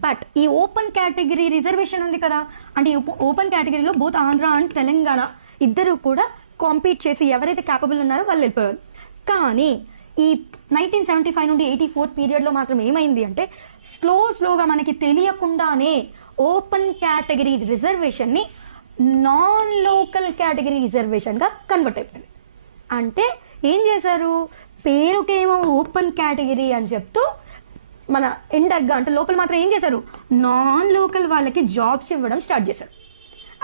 బట్ ఈ ఓపెన్ కేటగిరీ రిజర్వేషన్ ఉంది కదా, అంటే ఓపెన్ కేటగిరీలో బోత్ ఆంధ్ర అండ్ తెలంగాణ ఇద్దరు కూడా కాంపీట్ చేసి ఎవరైతే క్యాపబుల్ ఉన్నారో వాళ్ళు వెళ్ళిపోయారు. కానీ ఈ 1975 నుండి 84 పీరియడ్లో మాత్రం ఏమైంది అంటే, స్లోగా మనకి తెలియకుండానే ఓపెన్ కేటగిరీ రిజర్వేషన్ని నాన్ లోకల్ కేటగిరీ రిజర్వేషన్గా కన్వర్ట్ అయిపోయింది. అంటే ఏం చేశారు, పేరుకేమో ఓపెన్ కేటగిరీ అని చెప్తూ మన ఇండర్గా అంటే లోకల్ మాత్రం ఏం చేశారు, నాన్ లోకల్ వాళ్ళకి జాబ్స్ ఇవ్వడం స్టార్ట్ చేశారు.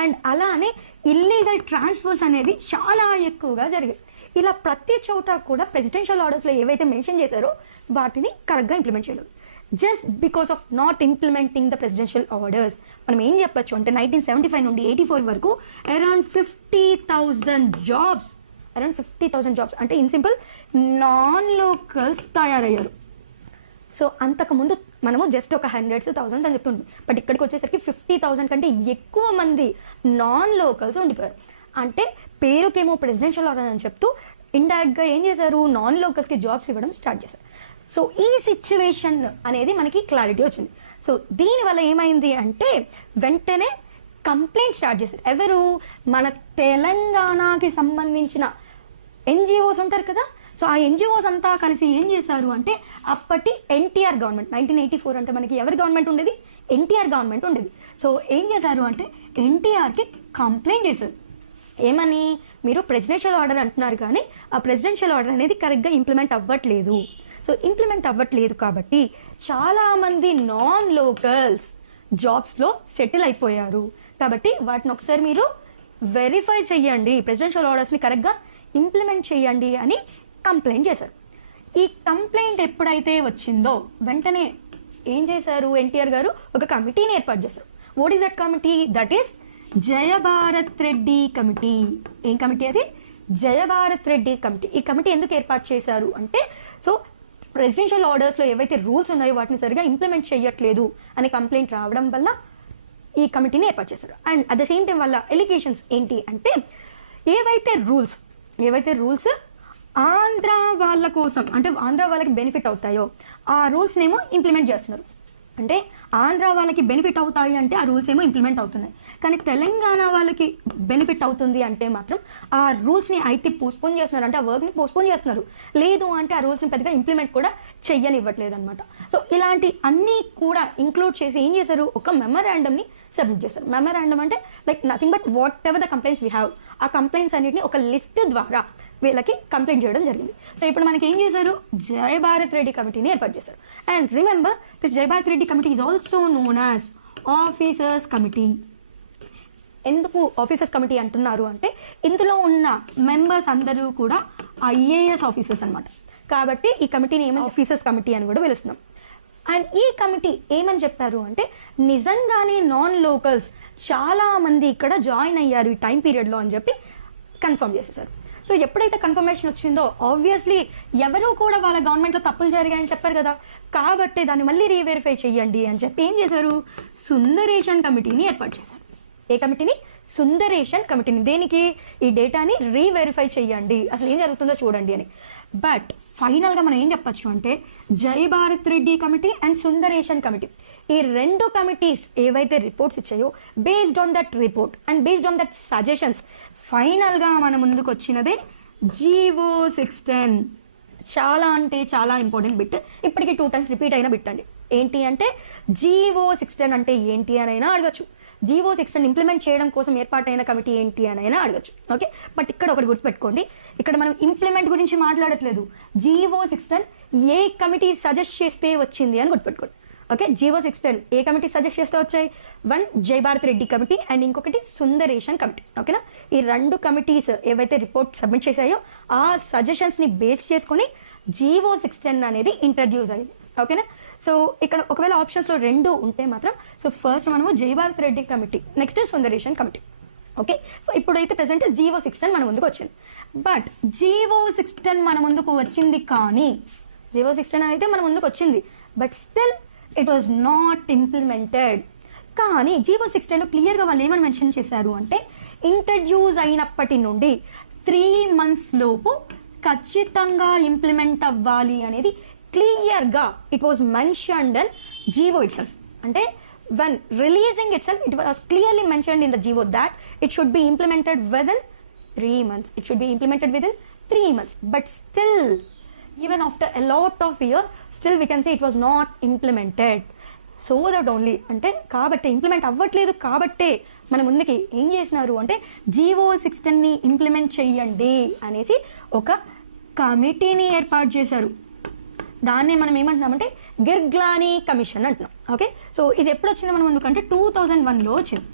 అండ్ అలానే ఇల్లీగల్ ట్రాన్స్ఫర్స్ అనేది చాలా ఎక్కువగా జరిగాయి. ఇలా ప్రతి చోట కూడా ప్రెసిడెన్షియల్ ఆర్డర్స్లో ఏవైతే మెన్షన్ చేశారో వాటిని కరెక్ట్గా ఇంప్లిమెంట్ చేయలేదు. Just because of not implementing the presidential orders మనం ఏం చెప్పచ్చు అంటే, 1975 నుండి 84 వరకు అరౌండ్ 50,000 జాబ్స్ అంటే ఇన్ సింపుల్ నాన్ లోకల్స్ తయారయ్యారు. సో అంతకుముందు మనము జస్ట్ ఒక 100s, 1000s అని చెప్తుంది. బట్ ఇక్కడికి వచ్చేసరికి 50,000 కంటే ఎక్కువ మంది నాన్ లోకల్స్ ఉండిపోయారు. అంటే పేరుకేమో ప్రెసిడెన్షియల్ ఆర్డర్ అని చెప్తూ ఇండైరెక్ట్గా ఏం చేశారు, నాన్ లోకల్స్కి జాబ్స్ ఇవ్వడం స్టార్ట్ చేశారు. సో ఈ సిచ్యువేషన్ అనేది మనకి క్లారిటీ వచ్చింది. సో దీనివల్ల ఏమైంది అంటే, వెంటనే కంప్లైంట్ స్టార్ట్ చేశారు. ఎవరు, మన తెలంగాణకి సంబంధించిన ఎన్జిఓస్ ఉంటారు కదా, సో ఆ ఎన్జిఓస్ అంతా కలిసి ఏం చేశారు అంటే, అప్పటి ఎన్టీఆర్ గవర్నమెంట్ 1984 అంటే మనకి ఎవరి గవర్నమెంట్ ఉండేది, ఎన్టీఆర్ గవర్నమెంట్ ఉండేది. సో ఏం చేశారు అంటే ఎన్టీఆర్కి కంప్లైంట్ చేశారు. ఏమని, మీరు ప్రెసిడెన్షియల్ ఆర్డర్ అంటున్నారు కానీ ఆ ప్రెసిడెన్షియల్ ఆర్డర్ అనేది కరెక్ట్గా ఇంప్లిమెంట్ అవ్వట్లేదు. సో ఇంప్లిమెంట్ అవ్వట్లేదు కాబట్టి చాలామంది నాన్ లోకల్స్ జాబ్స్లో సెటిల్ అయిపోయారు. కాబట్టి వాటిని ఒకసారి మీరు వెరిఫై చేయండి, ప్రెసిడెన్షియల్ ఆర్డర్స్ని కరెక్ట్గా ఇంప్లిమెంట్ చేయండి అని కంప్లైంట్ చేశారు. ఈ కంప్లైంట్ ఎప్పుడైతే వచ్చిందో వెంటనే ఏం చేశారు, ఎన్టీఆర్ గారు ఒక కమిటీని ఏర్పాటు చేశారు. What is that committee, that is Jayabharat Reddy committee. ఏం కమిటీ అది, జయభారత్ రెడ్డి కమిటీ. ఈ కమిటీ ఎందుకు ఏర్పాటు చేశారు అంటే, సో ప్రెసిడెన్షియల్ ఆర్డర్స్లో ఏవైతే రూల్స్ ఉన్నాయో వాటిని సరిగా ఇంప్లిమెంట్ చేయట్లేదు అనే కంప్లైంట్ రావడం వల్ల ఈ కమిటీని ఏర్పాటు చేశారు. And at the same time వల్ల ఎలిగేషన్స్ ఏంటి అంటే, ఏవైతే రూల్స్ ఆంధ్ర వాళ్ళ కోసం అంటే ఆంధ్ర వాళ్ళకి బెనిఫిట్ అవుతాయో ఆ రూల్స్నేమో ఇంప్లిమెంట్ చేస్తున్నారు. అంటే ఆంధ్ర వాళ్ళకి బెనిఫిట్ అవుతాయి అంటే ఆ రూల్స్ ఏమో ఇంప్లిమెంట్ అవుతున్నాయి, కానీ తెలంగాణ వాళ్ళకి బెనిఫిట్ అవుతుంది అంటే మాత్రం ఆ రూల్స్ని అయితే పోస్ట్పోన్ చేస్తున్నారు, అంటే ఆ వర్క్ని పోస్ట్పోన్ చేస్తున్నారు. లేదు అంటే ఆ రూల్స్ని పెద్దగా ఇంప్లిమెంట్ కూడా చెయ్యనివ్వట్లేదు అనమాట. సో ఇలాంటి అన్నీ కూడా ఇంక్లూడ్ చేసి ఏం చేశారు, ఒక మెమరాండమ్ని సబ్మిట్ చేశారు. మెమరాండమ్ అంటే like nothing but what ever the complaints we have, ఆ కంప్లైంట్స్ అన్నిటిని ఒక లిస్ట్ ద్వారా వీళ్ళకి కంప్లైంట్ చేయడం జరిగింది. సో ఇప్పుడు మనకి ఏం చేశారు, జయ భారత్ రెడ్డి కమిటీని ఏర్పాటు చేశారు. And remember this Jaya Bharat Reddy committee is also known as officers committee. ఎందుకు ఆఫీసర్స్ కమిటీ అంటున్నారు అంటే, ఇందులో ఉన్న మెంబర్స్ అందరూ కూడా ఐఏఎస్ ఆఫీసర్స్ అనమాట. కాబట్టి ఈ కమిటీని ఏమని ఆఫీసర్స్ కమిటీ అని కూడా పిలుస్తున్నాం. అండ్ ఈ కమిటీ ఏమని చెప్పారు అంటే, నిజంగానే నాన్ లోకల్స్ చాలామంది ఇక్కడ జాయిన్ అయ్యారు ఈ టైం పీరియడ్లో అని చెప్పి కన్ఫర్మ్ చేసేసారు. సో ఎప్పుడైతే కన్ఫర్మేషన్ వచ్చిందో ఆబ్వియస్లీ ఎవరు కూడా వాళ్ళ గవర్నమెంట్లో తప్పులు జరిగాయని చెప్పారు కదా, కాబట్టి దాన్ని మళ్ళీ రీవెరిఫై చేయండి అని చెప్పి ఏం చేశారు, సుందరేషన్ కమిటీని ఏర్పాటు చేశారు. ఏ కమిటీని, సుందరేషన్ కమిటీని. దేనికి, ఈ డేటాని రీవెరిఫై చేయండి, అసలు ఏం జరుగుతుందో చూడండి అని. బట్ ఫైనల్గా మనం ఏం చెప్పచ్చు అంటే Jai Bharat Reddy committee and Sundaresan committee, ఈ రెండు కమిటీస్ ఏవైతే రిపోర్ట్స్ ఇచ్చాయో based on that report and based on that suggestions ఫైనల్గా మన ముందుకు వచ్చినదే జీవో 610. చాలా అంటే చాలా ఇంపార్టెంట్ బిట్, ఇప్పటికీ 2 times రిపీట్ అయిన బిట్ అండి. ఏంటి అంటే జీవో 610 అంటే ఏంటి అని అయినా అడగచ్చు, జీవో 610 ఇంప్లిమెంట్ చేయడం కోసం ఏర్పాటైన కమిటీ ఏంటి అని అయినా అడగచ్చు. ఓకే, బట్ ఇక్కడ ఒకటి గుర్తుపెట్టుకోండి, ఇక్కడ మనం ఇంప్లిమెంట్ గురించి మాట్లాడట్లేదు, జీవో 610 ఏ కమిటీ సజెస్ట్ చేస్తే వచ్చింది అని గుర్తుపెట్టుకోండి. ఓకే, జీవో 610 ఏ కమిటీ సజెస్ట్ చేస్తే వచ్చాయి? 1 జై భారత్ రెడ్డి కమిటీ అండ్ ఇంకొకటి సుందరేషన్ కమిటీ. ఓకేనా, ఈ 2 కమిటీస్ ఏవైతే రిపోర్ట్ సబ్మిట్ చేశాయో ఆ సజెషన్స్ని బేస్ చేసుకొని జీవో 610 అనేది ఇంట్రడ్యూస్ అయింది. ఓకేనా, సో ఇక్కడ ఒకవేళ ఆప్షన్స్లో 2 ఉంటే మాత్రం సో ఫస్ట్ మనము జై Bharat Reddy committee, next Sundaresan committee. Okay, ఇప్పుడైతే ప్రెసెంట్ జీవో 610 మన ముందుకు వచ్చింది. బట్ జీవో 610 మన ముందుకు వచ్చింది కానీ జీవో 610 అయితే మన ముందుకు వచ్చింది, but still it was not implemented. కానీ జీవో 610లో క్లియర్గా వాళ్ళు ఏమని మెన్షన్ చేశారు అంటే ఇంట్రడ్యూస్ అయినప్పటి నుండి 3 months లోపు ఖచ్చితంగా ఇంప్లిమెంట్ అవ్వాలి అనేది క్లియర్గా it was mentioned in GO it self. అంటే when releasing itself it was clearly mentioned in the GIVO that it should be implemented within 3 months. It should be implemented within 3 months. But still, even after a lot of years, still we can say it was not implemented. So that only అంటే కాబట్టి ఇంప్లిమెంట్ అవ్వట్లేదు కాబట్టే మన ముందుకి ఏం చేసినారు అంటే జీవో 610ని ఇంప్లిమెంట్ చెయ్యండి అనేసి ఒక కమిటీని ఏర్పాటు చేశారు. దాన్ని మనం ఏమంటున్నామంటే గిర్గ్లానీ కమిషన్ అంటున్నాం. ఓకే, సో ఇది ఎప్పుడు వచ్చింది మన ముందుకు అంటే 2001లో వచ్చింది.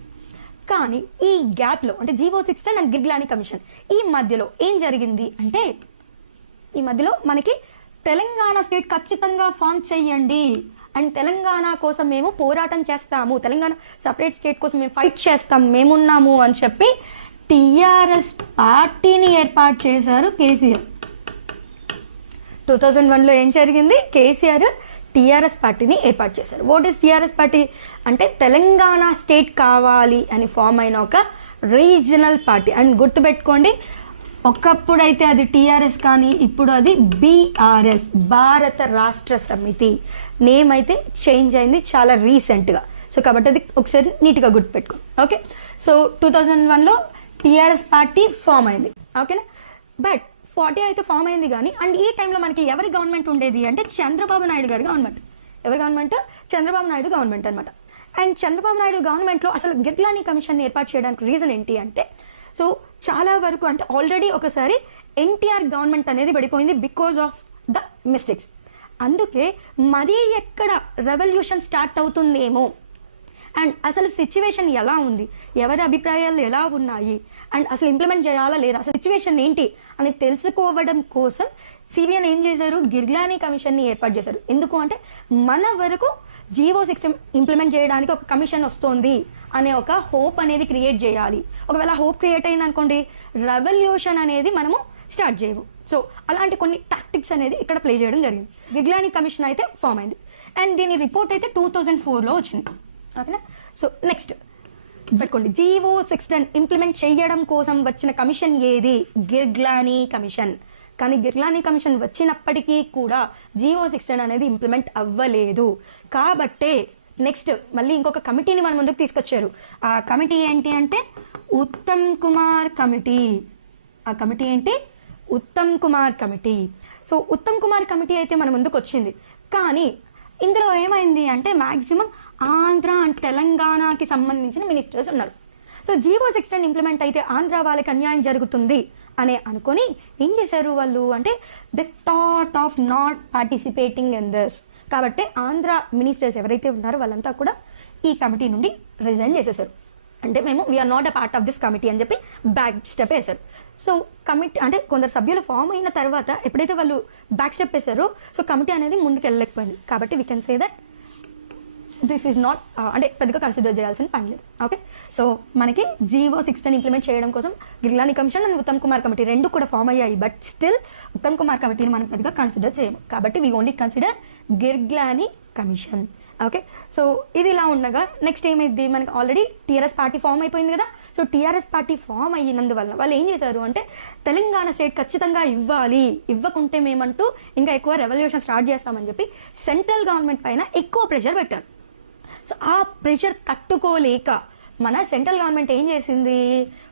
కానీ ఈ గ్యాప్లో అంటే జీవో 610 అండ్ గిర్గ్లానీ కమిషన్ ఈ మధ్యలో ఏం జరిగింది అంటే ఈ మధ్యలో మనకి తెలంగాణ స్టేట్ ఖచ్చితంగా ఫామ్ చెయ్యండి అండ్ తెలంగాణ కోసం మేము పోరాటం చేస్తాము, తెలంగాణ సపరేట్ స్టేట్ కోసం మేము ఫైట్ చేస్తాం, మేమున్నాము అని చెప్పి టీఆర్ఎస్ పార్టీని ఏర్పాటు చేశారు కేసీఆర్. 2001లో ఏం జరిగింది? కేసీఆర్ టీఆర్ఎస్ పార్టీని ఏర్పాటు చేశారు. వాట్ ఈస్ టీఆర్ఎస్ పార్టీ అంటే తెలంగాణ స్టేట్ కావాలి అని ఫామ్ అయిన ఒక రీజనల్ పార్టీ. అండ్ గుర్తుపెట్టుకోండి, ఒకప్పుడైతే అది టీఆర్ఎస్ కానీ ఇప్పుడు అది బీఆర్ఎస్, భారత రాష్ట్ర సమితి. నేమ్ అయితే చేంజ్ అయింది చాలా రీసెంట్గా. సో కాబట్టి అది ఒకసారి నీట్గా గుర్తుపెట్టుకోండి. ఓకే, సో 2001లో టీఆర్ఎస్ పార్టీ ఫామ్ అయింది. ఓకేనా, బట్ 40 అయితే ఫామ్ అయింది కానీ అండ్ ఈ టైంలో మనకి ఎవరి గవర్నమెంట్ ఉండేది అంటే చంద్రబాబు నాయుడు గారి గవర్నమెంట్. ఎవరి గవర్నమెంట్? చంద్రబాబు నాయుడు గవర్నమెంట్ అనమాట. అండ్ చంద్రబాబు నాయుడు గవర్నమెంట్లో అసలు గిర్గ్లానీ కమిషన్ ఏర్పాటు చేయడానికి రీజన్ ఏంటి అంటే సో చాలా వరకు అంటే ఆల్రెడీ ఒకసారి ఎన్టీఆర్ గవర్నమెంట్ అనేది పడిపోయింది బికాజ్ ఆఫ్ ద మిస్టేక్స్. అందుకే మరీ ఎక్కడ రెవల్యూషన్ స్టార్ట్ అవుతుందేమో అండ్ అసలు సిచ్యువేషన్ ఎలా ఉంది, ఎవరి అభిప్రాయాలు ఎలా ఉన్నాయి అండ్ అసలు ఇంప్లిమెంట్ చేయాలా లేదా, అసలు సిచ్యువేషన్ ఏంటి అని తెలుసుకోవడం కోసం సిబిఎన్ ఏం చేశారు? గిర్గ్లానీ కమిషన్ని ఏర్పాటు చేశారు. ఎందుకు అంటే మన వరకు జీవో 610 ఇంప్లిమెంట్ చేయడానికి ఒక కమిషన్ వస్తుంది అనే ఒక హోప్ అనేది క్రియేట్ చేయాలి. ఒకవేళ హోప్ క్రియేట్ అయింది అనుకోండి, రెవల్యూషన్ అనేది మనము స్టార్ట్ చేయము. సో అలాంటి కొన్ని టాక్టిక్స్ అనేది ఇక్కడ ప్లే చేయడం జరిగింది. గిర్గ్లానీ కమిషన్ అయితే ఫామ్ అయింది అండ్ దీని రిపోర్ట్ అయితే 2004లో వచ్చింది. ఓకేనా, సో నెక్స్ట్ పెట్టుకోండి, జీవో 610 ఇంప్లిమెంట్ చేయడం కోసం వచ్చిన కమిషన్ ఏది? గిర్గ్లానీ కమిషన్. కానీ గిర్గ్లానీ కమిషన్ వచ్చినప్పటికీ కూడా జీవో 610 అనేది ఇంప్లిమెంట్ అవ్వలేదు. కాబట్టే నెక్స్ట్ మళ్ళీ ఇంకొక కమిటీని మన ముందుకు తీసుకొచ్చారు. ఆ కమిటీ ఏంటి అంటే ఉత్తమ్ కుమార్ కమిటీ. ఆ కమిటీ ఏంటి? Uttam Kumar committee. So Uttam Kumar committee అయితే మన ముందుకు వచ్చింది. కానీ ఇందులో ఏమైంది అంటే మ్యాక్సిమం ఆంధ్ర అండ్ తెలంగాణకి సంబంధించిన మినిస్టర్స్ ఉన్నారు. సో జీవో 610 ఇంప్లిమెంట్ అయితే ఆంధ్ర వాళ్ళకి అన్యాయం జరుగుతుంది అని అనుకొని ఏం చేశారు వాళ్ళు అంటే the thought of not participating in this. కాబట్టి ఆంధ్ర మినిస్టర్స్ ఎవరైతే ఉన్నారో వాళ్ళంతా కూడా ఈ కమిటీ నుండి రిజైన్ చేసేసారు. అంటే మేము we are not a part of this committee అని చెప్పి బ్యాక్ స్టెప్ వేశారు. సో కమిటీ అంటే కొందరు సభ్యులు ఫామ్ అయిన తర్వాత ఎప్పుడైతే వాళ్ళు బ్యాక్ స్టెప్ వేశారో సో కమిటీ అనేది ముందుకు వెళ్ళలేకపోయింది. కాబట్టి we can say that this is not అంటే పెద్దగా కన్సిడర్ చేయాల్సిన పని లేదు. ఓకే, సో మనకి జీవో 610 ఇంప్లిమెంట్ చేయడం కోసం Girglani commission and Uttam Kumar committee రెండు కూడా ఫామ్ అయ్యాయి. బట్ స్టిల్ ఉత్తమ్ కుమార్ కమిటీని మనం పెద్దగా కన్సిడర్ చేయము. కాబట్టి we only consider Girglani commission. Okay, so ఇది ఇలా ఉండగా నెక్స్ట్ ఏమైంది, మనకి ఆల్రెడీ టీఆర్ఎస్ పార్టీ ఫామ్ అయిపోయింది కదా. సో టీఆర్ఎస్ పార్టీ ఫామ్ అయినందువల్ల వాళ్ళు ఏం చేశారు అంటే తెలంగాణ స్టేట్ ఖచ్చితంగా ఇవ్వాలి, ఇవ్వకుంటే మేమంటూ ఇంకా ఎక్కువ రెవల్యూషన్ స్టార్ట్ చేస్తామని చెప్పి సెంట్రల్ గవర్నమెంట్ పైన ఎక్కువ ప్రెషర్ పెట్టారు. సో ఆ ప్రెషర్ తట్టుకోలేక మన సెంట్రల్ గవర్నమెంట్ ఏం చేసింది,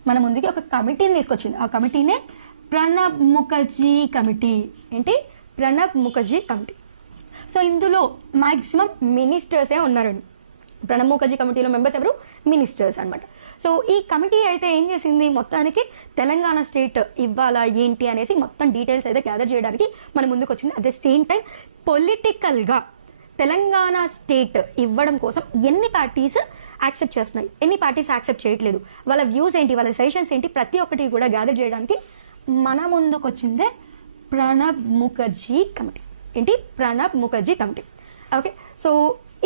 మన ముందుకి ఒక కమిటీని తీసుకొచ్చింది. ఆ కమిటీనే ప్రణబ్ ముఖర్జీ కమిటీ. ఏంటి? ప్రణబ్ ముఖర్జీ కమిటీ. సో ఇందులో మ్యాక్సిమం మినిస్టర్సే ఉన్నారండి. ప్రణబ్ ముఖర్జీ కమిటీలో మెంబర్స్ ఎవరు? మినిస్టర్స్ అనమాట. సో ఈ కమిటీ అయితే ఏం చేసింది, మొత్తానికి తెలంగాణ స్టేట్ ఇవ్వాలా ఏంటి అనేసి మొత్తం డీటెయిల్స్ అయితే గ్యాదర్ చేయడానికి మన ముందుకు వచ్చింది. అట్ ద సేమ్ టైం పొలిటికల్గా తెలంగాణ స్టేట్ ఇవ్వడం కోసం ఎన్ని పార్టీస్ యాక్సెప్ట్ చేస్తున్నాయి, ఎన్ని పార్టీస్ యాక్సెప్ట్ చేయట్లేదు, వాళ్ళ వ్యూస్ ఏంటి, వాళ్ళ సజెషన్స్ ఏంటి, ప్రతి ఒక్కటి కూడా గ్యాదర్ చేయడానికి మన ముందుకు వచ్చిందే ప్రణబ్ ముఖర్జీ కమిటీ. ఏంటి? Pranab Mukherjee committee. Okay, so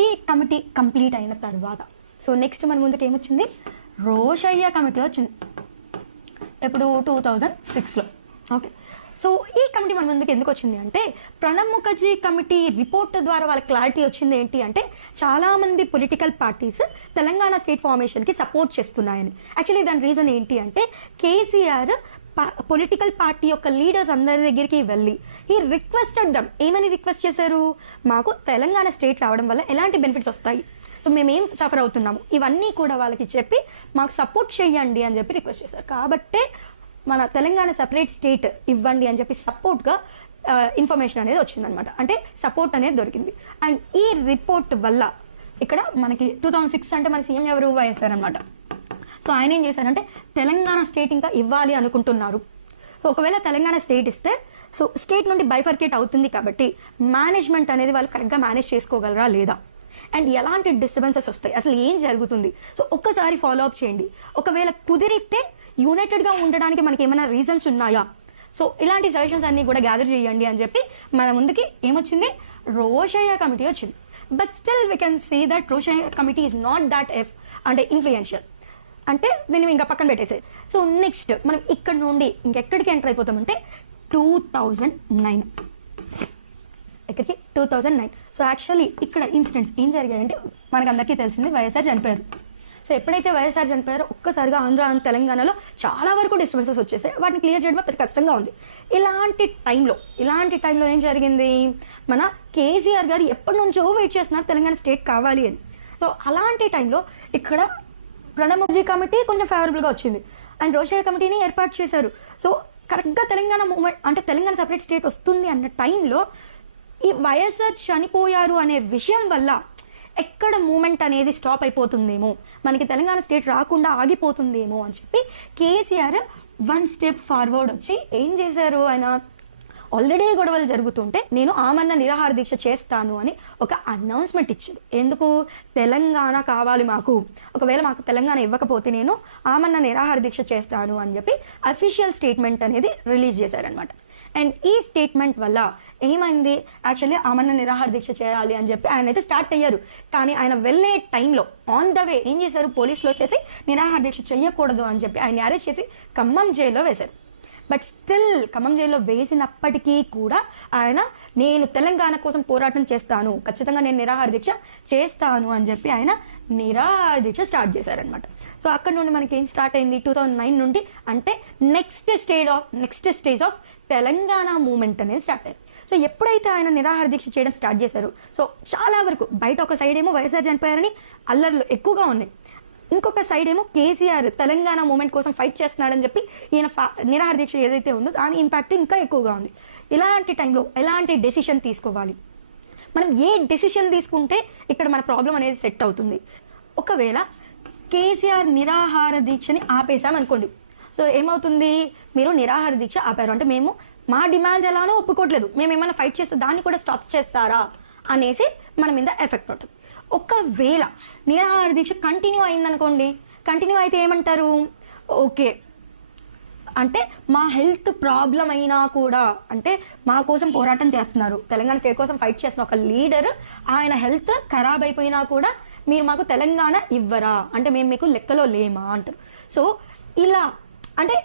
ఈ కమిటీ కంప్లీట్ అయిన తర్వాత సో నెక్స్ట్ మన ముందుకు ఏమొచ్చింది, రోషయ్య కమిటీ వచ్చింది. ఎప్పుడు? 2006లో. ఓకే, సో ఈ కమిటీ మన ముందుకు ఎందుకు వచ్చింది అంటే ప్రణబ్ ముఖర్జీ కమిటీ రిపోర్ట్ ద్వారా వాళ్ళ క్లారిటీ వచ్చింది ఏంటి అంటే చాలామంది పొలిటికల్ పార్టీస్ తెలంగాణ స్టేట్ ఫార్మేషన్కి సపోర్ట్ చేస్తున్నాయని. యాక్చువల్లీ దాని రీజన్ ఏంటి అంటే కేసీఆర్ పొలిటికల్ పార్టీ యొక్క లీడర్స్ అందరి దగ్గరికి వెళ్ళి ఈ రిక్వెస్టెడ్ దమ్, ఏమని రిక్వెస్ట్ చేశారు, మాకు తెలంగాణ స్టేట్ రావడం వల్ల ఎలాంటి బెనిఫిట్స్ వస్తాయి, సో మేమేం సఫర్ అవుతున్నాము, ఇవన్నీ కూడా వాళ్ళకి చెప్పి మాకు సపోర్ట్ చేయండి అని చెప్పి రిక్వెస్ట్ చేశారు. కాబట్టే మన తెలంగాణ సపరేట్ స్టేట్ ఇవ్వండి అని చెప్పి సపోర్ట్గా ఇన్ఫర్మేషన్ అనేది వచ్చిందనమాట. అంటే సపోర్ట్ అనేది దొరికింది. అండ్ ఈ రిపోర్ట్ వల్ల ఇక్కడ మనకి 2006 అంటే మన సీఎం ఎవరు? వైఎస్ఆర్ అనమాట. సో ఆయన ఏం చేశారంటే తెలంగాణ స్టేట్ ఇంకా ఇవ్వాలి అనుకుంటున్నారు. సో ఒకవేళ తెలంగాణ స్టేట్ ఇస్తే సో స్టేట్ నుండి బైఫర్కేట్ అవుతుంది కాబట్టి మేనేజ్మెంట్ అనేది వాళ్ళు కరెక్ట్గా మేనేజ్ చేసుకోగలరా లేదా, అండ్ ఎలాంటి డిస్టర్బెన్సెస్ వస్తాయి, అసలు ఏం జరుగుతుంది, సో ఒక్కసారి ఫాలో అప్ చేయండి. ఒకవేళ కుదిరితే యునైటెడ్గా ఉండడానికి మనకి ఏమైనా రీజన్స్ ఉన్నాయా, సో ఇలాంటి సజెషన్స్ అన్నీ కూడా గ్యాదర్ చేయండి అని చెప్పి మన ముందుకి ఏమొచ్చింది, రోషయ్య కమిటీ వచ్చింది. But still we can see that Rosaiah committee is not that అంటే ఇన్ఫ్లుయెన్షియల్, అంటే నేను ఇంకా పక్కన పెట్టేసేది. సో నెక్స్ట్ మనం ఇక్కడ నుండి ఇంకెక్కడికి ఎంటర్ అయిపోతామంటే 2009. ఎక్కడికి? 2009. సో యాక్చువల్లీ ఇక్కడ ఇన్సిడెంట్స్ ఏం జరిగాయంటే మనకు అందరికీ తెలిసింది వైఎస్ఆర్ చనిపోయారు. సో ఎప్పుడైతే వైఎస్ఆర్ చనిపోయారో ఒక్కసారిగా ఆంధ్ర అండ్ తెలంగాణలో చాలా వరకు డిస్టర్బెన్సెస్ వచ్చేసాయి. వాటిని క్లియర్ చేయడం పెద్ద కష్టంగా ఉంది. ఇలాంటి టైంలో ఏం జరిగింది, మన కేసీఆర్ గారు ఎప్పటి నుంచో వెయిట్ చేస్తున్నారు తెలంగాణ స్టేట్ కావాలి అని. సో అలాంటి టైంలో ఇక్కడ ప్రణబ్ ముఖర్జీ కమిటీ కొంచెం ఫేవరబుల్గా వచ్చింది అండ్ రోషయ్య కమిటీని ఏర్పాటు చేశారు. సో కరెక్ట్గా తెలంగాణ మూమెంట్ అంటే తెలంగాణ సపరేట్ స్టేట్ వస్తుంది అన్న టైంలో ఈ వైఎస్ఆర్ చనిపోయారు అనే విషయం వల్ల ఎక్కడ మూమెంట్ అనేది స్టాప్ అయిపోతుందేమో, మనకి తెలంగాణ స్టేట్ రాకుండా ఆగిపోతుందేమో అని చెప్పి కేసీఆర్ 1 స్టెప్ ఫార్వర్డ్ వచ్చి ఏం చేశారు, ఆయన ఆల్రెడీ గొడవలు జరుగుతుంటే నేను ఆమరణ నిరాహార దీక్ష చేస్తాను అని ఒక అనౌన్స్మెంట్ ఇచ్చింది. ఎందుకు? తెలంగాణ కావాలి మాకు, ఒకవేళ మాకు తెలంగాణ ఇవ్వకపోతే నేను ఆమరణ నిరాహార దీక్ష చేస్తాను అని చెప్పి అఫీషియల్ స్టేట్మెంట్ అనేది రిలీజ్ చేశారనమాట. అండ్ ఈ స్టేట్మెంట్ వల్ల ఏమైంది, యాక్చువల్లీ ఆమరణ నిరాహార దీక్ష చేయాలి అని చెప్పి ఆయన అయితే స్టార్ట్ అయ్యారు. కానీ ఆయన వెళ్ళే టైంలో ఆన్ ద వే ఏం చేశారు, పోలీసులు వచ్చేసి నిరాహార దీక్ష చేయకూడదు అని చెప్పి ఆయన అరెస్ట్ చేసి ఖమ్మం జైల్లో వేశారు. బట్ స్టిల్ ఖమ్మం జైల్లో వేసినప్పటికీ కూడా ఆయన నేను తెలంగాణ కోసం పోరాటం చేస్తాను, ఖచ్చితంగా నేను నిరాహార దీక్ష చేస్తాను అని చెప్పి ఆయన నిరాహార దీక్ష స్టార్ట్ చేశారనమాట. సో అక్కడ నుండి మనకి ఏం స్టార్ట్ అయింది, 2009 నుండి అంటే next stage of Telangana movement అనేది స్టార్ట్ అయింది. సో ఎప్పుడైతే ఆయన నిరాహార దీక్ష చేయడం స్టార్ట్ చేశారు, సో చాలా వరకు బయట ఒక సైడ్ ఏమో వైఎస్ఆర్ చనిపోయారని అల్లర్లు ఎక్కువగా ఉన్నాయి, ఇంకొక సైడ్ ఏమో కేసీఆర్ తెలంగాణ మూమెంట్ కోసం ఫైట్ చేస్తున్నాడని చెప్పి ఈయన నిరాహార దీక్ష ఏదైతే ఉందో దాని ఇంపాక్ట్ ఇంకా ఎక్కువగా ఉంది. ఇలాంటి టైంలో ఎలాంటి డెసిషన్ తీసుకోవాలి, మనం ఏ డెసిషన్ తీసుకుంటే ఇక్కడ మన ప్రాబ్లం అనేది సెట్ అవుతుంది. ఒకవేళ కేసీఆర్ నిరాహార దీక్షని ఆపేసామనుకోండి, సో ఏమవుతుంది, మీరు నిరాహార దీక్ష ఆపారు అంటే మేము మా డిమాండ్స్ ఎలానో ఒప్పుకోవట్లేదు, మేము ఏమైనా ఫైట్ చేస్తే దాన్ని కూడా స్టాప్ చేస్తారా అనేసి మన మీద ఎఫెక్ట్ పడుతుంది. ఒకవేళ నిరాహార దీక్ష కంటిన్యూ అయిందనుకోండి, కంటిన్యూ అయితే ఏమంటారు, ఓకే అంటే మా హెల్త్ ప్రాబ్లం అయినా కూడా అంటే మా కోసం పోరాటం చేస్తున్నారు, తెలంగాణ స్టేట్ కోసం ఫైట్ చేస్తున్న ఒక లీడర్, ఆయన హెల్త్ ఖరాబ్ అయిపోయినా కూడా మీరు మాకు తెలంగాణ ఇవ్వరా అంటే మేము మీకు లెక్కలో లేమా అంటారు. సో ఇలా అంటే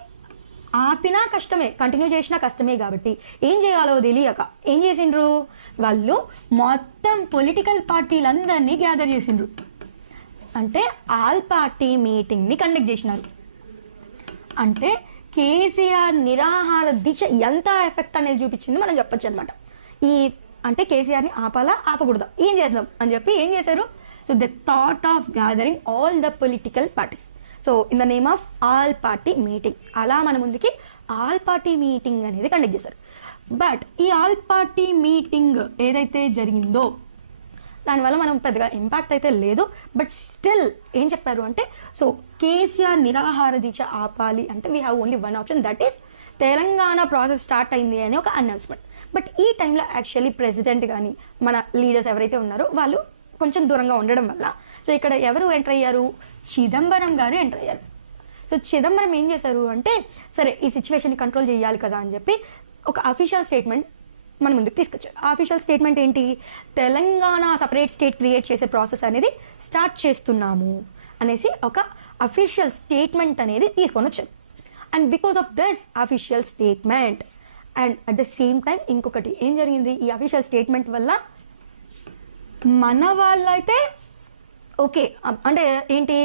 ఆపినా కష్టమే, కంటిన్యూ చేసినా కష్టమే. కాబట్టి ఏం చేయాలో తెలియక ఏం చేసిండ్రు, వాళ్ళు మొత్తం పొలిటికల్ పార్టీలందరినీ గ్యాదర్ చేసిండ్రు. అంటే ఆల్ పార్టీ మీటింగ్ని కండక్ట్ చేసినారు. అంటే కేసీఆర్ నిరాహార దీక్ష ఎంత ఎఫెక్ట్ అనేది చూపించింది మనం చెప్పొచ్చు అనమాట. ఈ అంటే కేసీఆర్ని ఆపాలా ఆపకూడదా, ఏం చేద్దాం అని చెప్పి ఏం చేశారు. So the thought of gathering all the political parties, so in the name of all party meeting. అలా మన ముందుకి ఆల్ పార్టీ మీటింగ్ అనేది కండక్ట్ చేశారు. బట్ ఈ ఆల్ పార్టీ మీటింగ్ ఏదైతే జరిగిందో దానివల్ల మనం పెద్దగా ఇంపాక్ట్ అయితే లేదు. బట్ స్టిల్ ఏం చెప్పారు అంటే, సో కేసీఆర్ నిరాహార దీక్ష ఆపాలి అంటే we have only one option, that is Telangana process start అయింది అని ఒక అనౌన్స్మెంట్. బట్ ఈ టైంలో యాక్చువల్లీ ప్రెసిడెంట్ కానీ మన లీడర్స్ ఎవరైతే ఉన్నారో వాళ్ళు కొంచెం దూరంగా ఉండడం వల్ల సో ఇక్కడ ఎవరు ఎంటర్ అయ్యారు, చిదంబరం గారు ఎంటర్ అయ్యారు. సో చిదంబరం ఏం చేశారు అంటే, సరే ఈ సిచ్యువేషన్ కంట్రోల్ చేయాలి కదా అని చెప్పి ఒక అఫీషియల్ స్టేట్మెంట్ మన ముందుకు తీసుకొచ్చారు. ఆ అఫీషియల్ స్టేట్మెంట్ ఏంటి, తెలంగాణ సపరేట్ స్టేట్ క్రియేట్ చేసే ప్రాసెస్ అనేది స్టార్ట్ చేస్తున్నాము అనేసి ఒక అఫీషియల్ స్టేట్మెంట్ అనేది తీసుకొని వచ్చారు. And because of this official statement and at the same time ఇంకొకటి ఏం జరిగింది, ఈ అఫీషియల్ స్టేట్మెంట్ వల్ల మన వాళ్ళైతే ఓకే అంటే ఏంటి,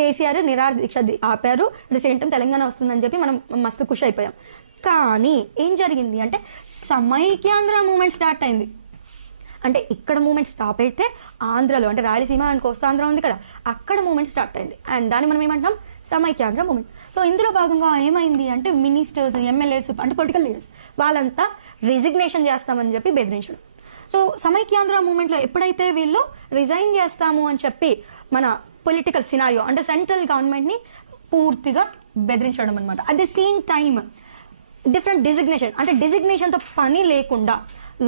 కేసీఆర్ నిరాహార దీక్ష ఆపారు, at the same time Telangana వస్తుందని చెప్పి మనం మస్తు ఖుషి అయిపోయాం. కానీ ఏం జరిగింది అంటే సమైక్యాంధ్ర మూమెంట్ స్టార్ట్ అయింది. అంటే ఇక్కడ మూమెంట్ స్టాప్ అయితే ఆంధ్రలో అంటే రాయలసీమ అండ్ కోస్తాంధ్ర ఉంది కదా, అక్కడ మూమెంట్ స్టార్ట్ అయింది. అండ్ దాన్ని మనం ఏమంటాం, సమైక్యాంధ్ర మూమెంట్. సో ఇందులో భాగంగా ఏమైంది అంటే మినిస్టర్స్, ఎమ్మెల్యేస్ అంటే పొలిటికల్ లీడర్స్ వాళ్ళంతా రిజిగ్నేషన్ చేస్తామని చెప్పి బెదిరించడం. సో సమైక్యాంధ్ర మూమెంట్లో ఎప్పుడైతే వీళ్ళు రిజైన్ చేస్తాము అని చెప్పి మన పొలిటికల్ సినారియో అంటే సెంట్రల్ గవర్నమెంట్ని పూర్తిగా బెదిరించడం అనమాట. At the same time different designation అంటే డిజిగ్నేషన్తో పని లేకుండా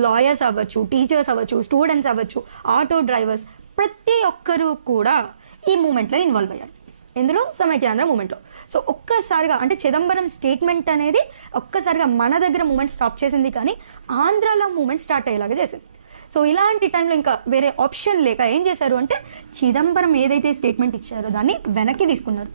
లాయర్స్ అవ్వచ్చు, టీచర్స్ అవ్వచ్చు, స్టూడెంట్స్ అవ్వచ్చు, ఆటో డ్రైవర్స్ ప్రతి ఒక్కరూ కూడా ఈ మూమెంట్లో ఇన్వాల్వ్ అయ్యారు. ఇందులో సమైక్యాంధ్ర మూమెంట్లో. సో ఒక్కసారిగా అంటే చిదంబరం స్టేట్మెంట్ అనేది ఒక్కసారిగా మన దగ్గర మూమెంట్ స్టాప్ చేసింది, కానీ ఆంధ్రాలో మూమెంట్ స్టార్ట్ అయ్యేలాగా చేసింది. సో ఇలాంటి టైంలో ఇంకా వేరే ఆప్షన్ లేక ఏం చేశారు అంటే చిదంబరం ఏదైతే స్టేట్మెంట్ ఇచ్చారో దాన్ని వెనక్కి తీసుకున్నారు.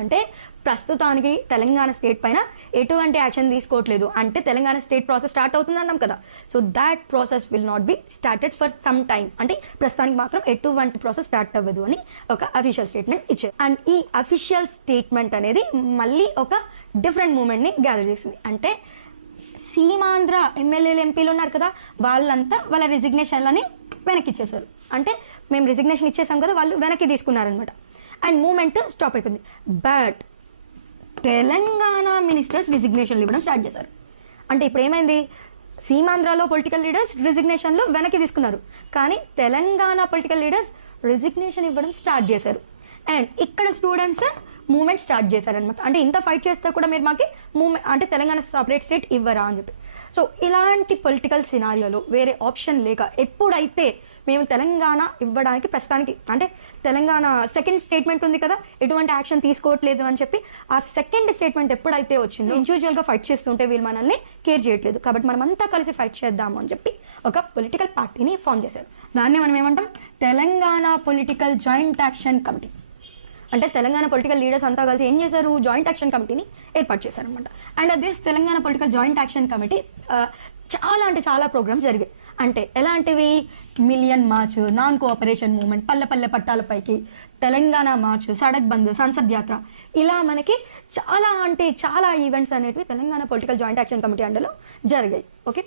అంటే ప్రస్తుతానికి తెలంగాణ స్టేట్ పైన ఎటువంటి యాక్షన్ తీసుకోవట్లేదు, అంటే తెలంగాణ స్టేట్ ప్రాసెస్ స్టార్ట్ అవుతుంది అన్నాం కదా. So that process will not be started for some time, అంటే ప్రస్తుతానికి మాత్రం ఎటువంటి ప్రాసెస్ స్టార్ట్ అవ్వదు అని ఒక అఫీషియల్ స్టేట్మెంట్ ఇచ్చారు. అండ్ ఈ అఫీషియల్ స్టేట్మెంట్ అనేది మళ్ళీ ఒక డిఫరెంట్ మూమెంట్ని గ్యాదర్ చేసింది. అంటే సీమాంధ్ర ఎమ్మెల్యేలు, ఎంపీలు ఉన్నారు కదా, వాళ్ళంతా వాళ్ళ రిజిగ్నేషన్లని వెనక్కి ఇచ్చేశారు. అంటే మేము రిజిగ్నేషన్ ఇచ్చేసాం కదా, వాళ్ళు వెనక్కి తీసుకున్నారనమాట. అండ్ మూమెంట్ స్టాప్ అయిపోయింది. బట్ తెలంగాణ మినిస్టర్స్ రిజిగ్నేషన్లు ఇవ్వడం స్టార్ట్ చేశారు. అంటే ఇప్పుడు ఏమైంది, సీమాంధ్రలో పొలిటికల్ లీడర్స్ రిజిగ్నేషన్లు వెనక్కి తీసుకున్నారు, కానీ తెలంగాణ పొలిటికల్ లీడర్స్ రిజిగ్నేషన్ ఇవ్వడం స్టార్ట్ చేశారు. అండ్ ఇక్కడ స్టూడెంట్స్ మూమెంట్ స్టార్ట్ చేశారనమాట. అంటే ఇంత ఫైట్ చేస్తే కూడా మీరు మాకు మూమెంట్ అంటే తెలంగాణ సపరేట్ స్టేట్ ఇవ్వరా అని చెప్పి. సో ఇలాంటి పొలిటికల్ సినారియోలో వేరే ఆప్షన్ లేక ఎప్పుడైతే మేము తెలంగాణ ఇవ్వడానికి ప్రస్తుతానికి అంటే తెలంగాణ సెకండ్ స్టేట్మెంట్ ఉంది కదా, ఎటువంటి యాక్షన్ తీసుకోవట్లేదు అని చెప్పి ఆ సెకండ్ స్టేట్మెంట్ ఎప్పుడైతే వచ్చిందో ఇండివిజువల్గా ఫైట్ చేస్తుంటే వీళ్ళు మనల్ని కేర్ చేయట్లేదు, కాబట్టి మనం అంతా కలిసి ఫైట్ చేద్దాము అని చెప్పి ఒక పొలిటికల్ పార్టీని ఫామ్ చేశారు. దాన్ని మనం ఏమంటాం, Telangana political joint action committee. అంటే తెలంగాణ పొలిటికల్ లీడర్స్ అంతా కలిసి ఏం చేశారు, జాయింట్ యాక్షన్ కమిటీని ఏర్పాటు చేశారనమాట. And this Telangana political joint action committee చాలా అంటే చాలా ప్రోగ్రామ్స్ జరిగాయి. అంటే ఎలాంటివి, million march, non cooperation movement, పల్లె పల్లె పట్టాలపైకి, తెలంగాణ మార్చ్, సడక్ బంద్, సంసద్ యాత్ర, ఇలా మనకి చాలా అంటే చాలా ఈవెంట్స్ అనేటివి Telangana political joint action committee అండర్లో జరిగాయి. Okay.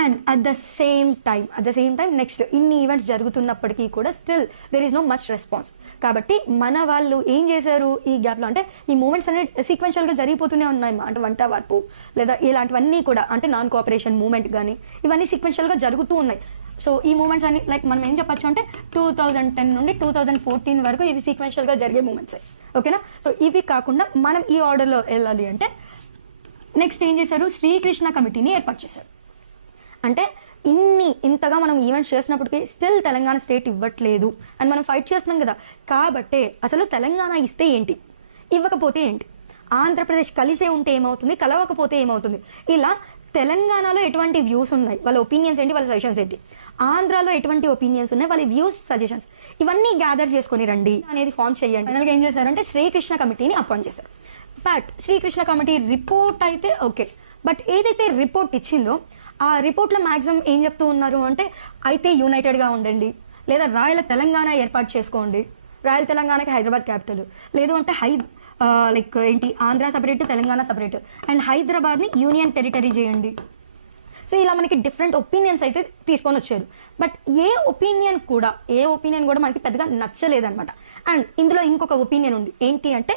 And at the same time next ఇన్ని ఈవెంట్స్ జరుగుతున్నప్పటికీ కూడా still there is no much response. కాబట్టి మన వాళ్ళు ఏం చేశారు ఈ గ్యాప్లో, అంటే ఈ మూమెంట్స్ అనేవి సీక్వెన్షియల్గా జరిగిపోతూనే ఉన్నాయి. అంటే వంట వార్పు లేదా ఇలాంటివన్నీ కూడా అంటే నాన్ కోఆపరేషన్ మూమెంట్ కానీ ఇవన్నీ సీక్వెన్షియల్గా జరుగుతూ ఉన్నాయి. సో ఈ మూమెంట్స్ అన్ని లైక్ మనం ఏం చెప్పచ్చు అంటే 2010 నుండి 2014 వరకు ఇవి సీక్వెన్షియల్గా జరిగే మూమెంట్స్. ఓకేనా. సో ఇవి కాకుండా మనం ఈ ఆర్డర్లో వెళ్ళాలి అంటే నెక్స్ట్ ఏం చేశారు, శ్రీకృష్ణ కమిటీని ఏర్పాటు చేశారు. అంటే ఇంతగా మనం ఈవెంట్స్ చేసినప్పటికీ స్టిల్ తెలంగాణ స్టేట్ ఇవ్వట్లేదు అని మనం ఫైట్ చేస్తున్నాం కదా, కాబట్టే అసలు తెలంగాణ ఇస్తే ఏంటి, ఇవ్వకపోతే ఏంటి, ఆంధ్రప్రదేశ్ కలిసే ఉంటే ఏమవుతుంది, కలవకపోతే ఏమవుతుంది, ఇలా తెలంగాణలో ఎటువంటి వ్యూస్ ఉన్నాయి, వాళ్ళ ఒపీనియన్స్ ఏంటి, వాళ్ళ సజెషన్స్ ఏంటి, ఆంధ్రాలో ఎటువంటి ఒపీనియన్స్ ఉన్నాయి, వాళ్ళ వ్యూస్ సజెషన్స్ ఇవన్నీ గ్యాదర్ చేసుకొని రండి అనేది ఫామ్ చేయండి. ఫైనల్గా ఏం చేశారంటే శ్రీకృష్ణ కమిటీని అపాయింట్ చేశారు. బట్ శ్రీకృష్ణ కమిటీ రిపోర్ట్ అయితే ఓకే, బట్ ఏదైతే రిపోర్ట్ ఇచ్చిందో ఆ రిపోర్ట్లో మ్యాక్సిమం ఏం చెప్తూ ఉన్నారు అంటే అయితే యునైటెడ్గా ఉండండి, లేదా రాయల తెలంగాణ ఏర్పాటు చేసుకోండి, రాయల తెలంగాణకి హైదరాబాద్ క్యాపిటల్, లేదు అంటే లైక్ ఏంటి Andhra separate Telangana separate and హైదరాబాద్ని యూనియన్ టెరిటరీ చేయండి. సో ఇలా మనకి డిఫరెంట్ ఒపీనియన్స్ అయితే తీసుకొని వచ్చారు. బట్ ఏ ఒపీనియన్ కూడా మనకి పెద్దగా నచ్చలేదన్నమాట. అండ్ ఇందులో ఇంకొక ఒపీనియన్ ఉంది, ఏంటి అంటే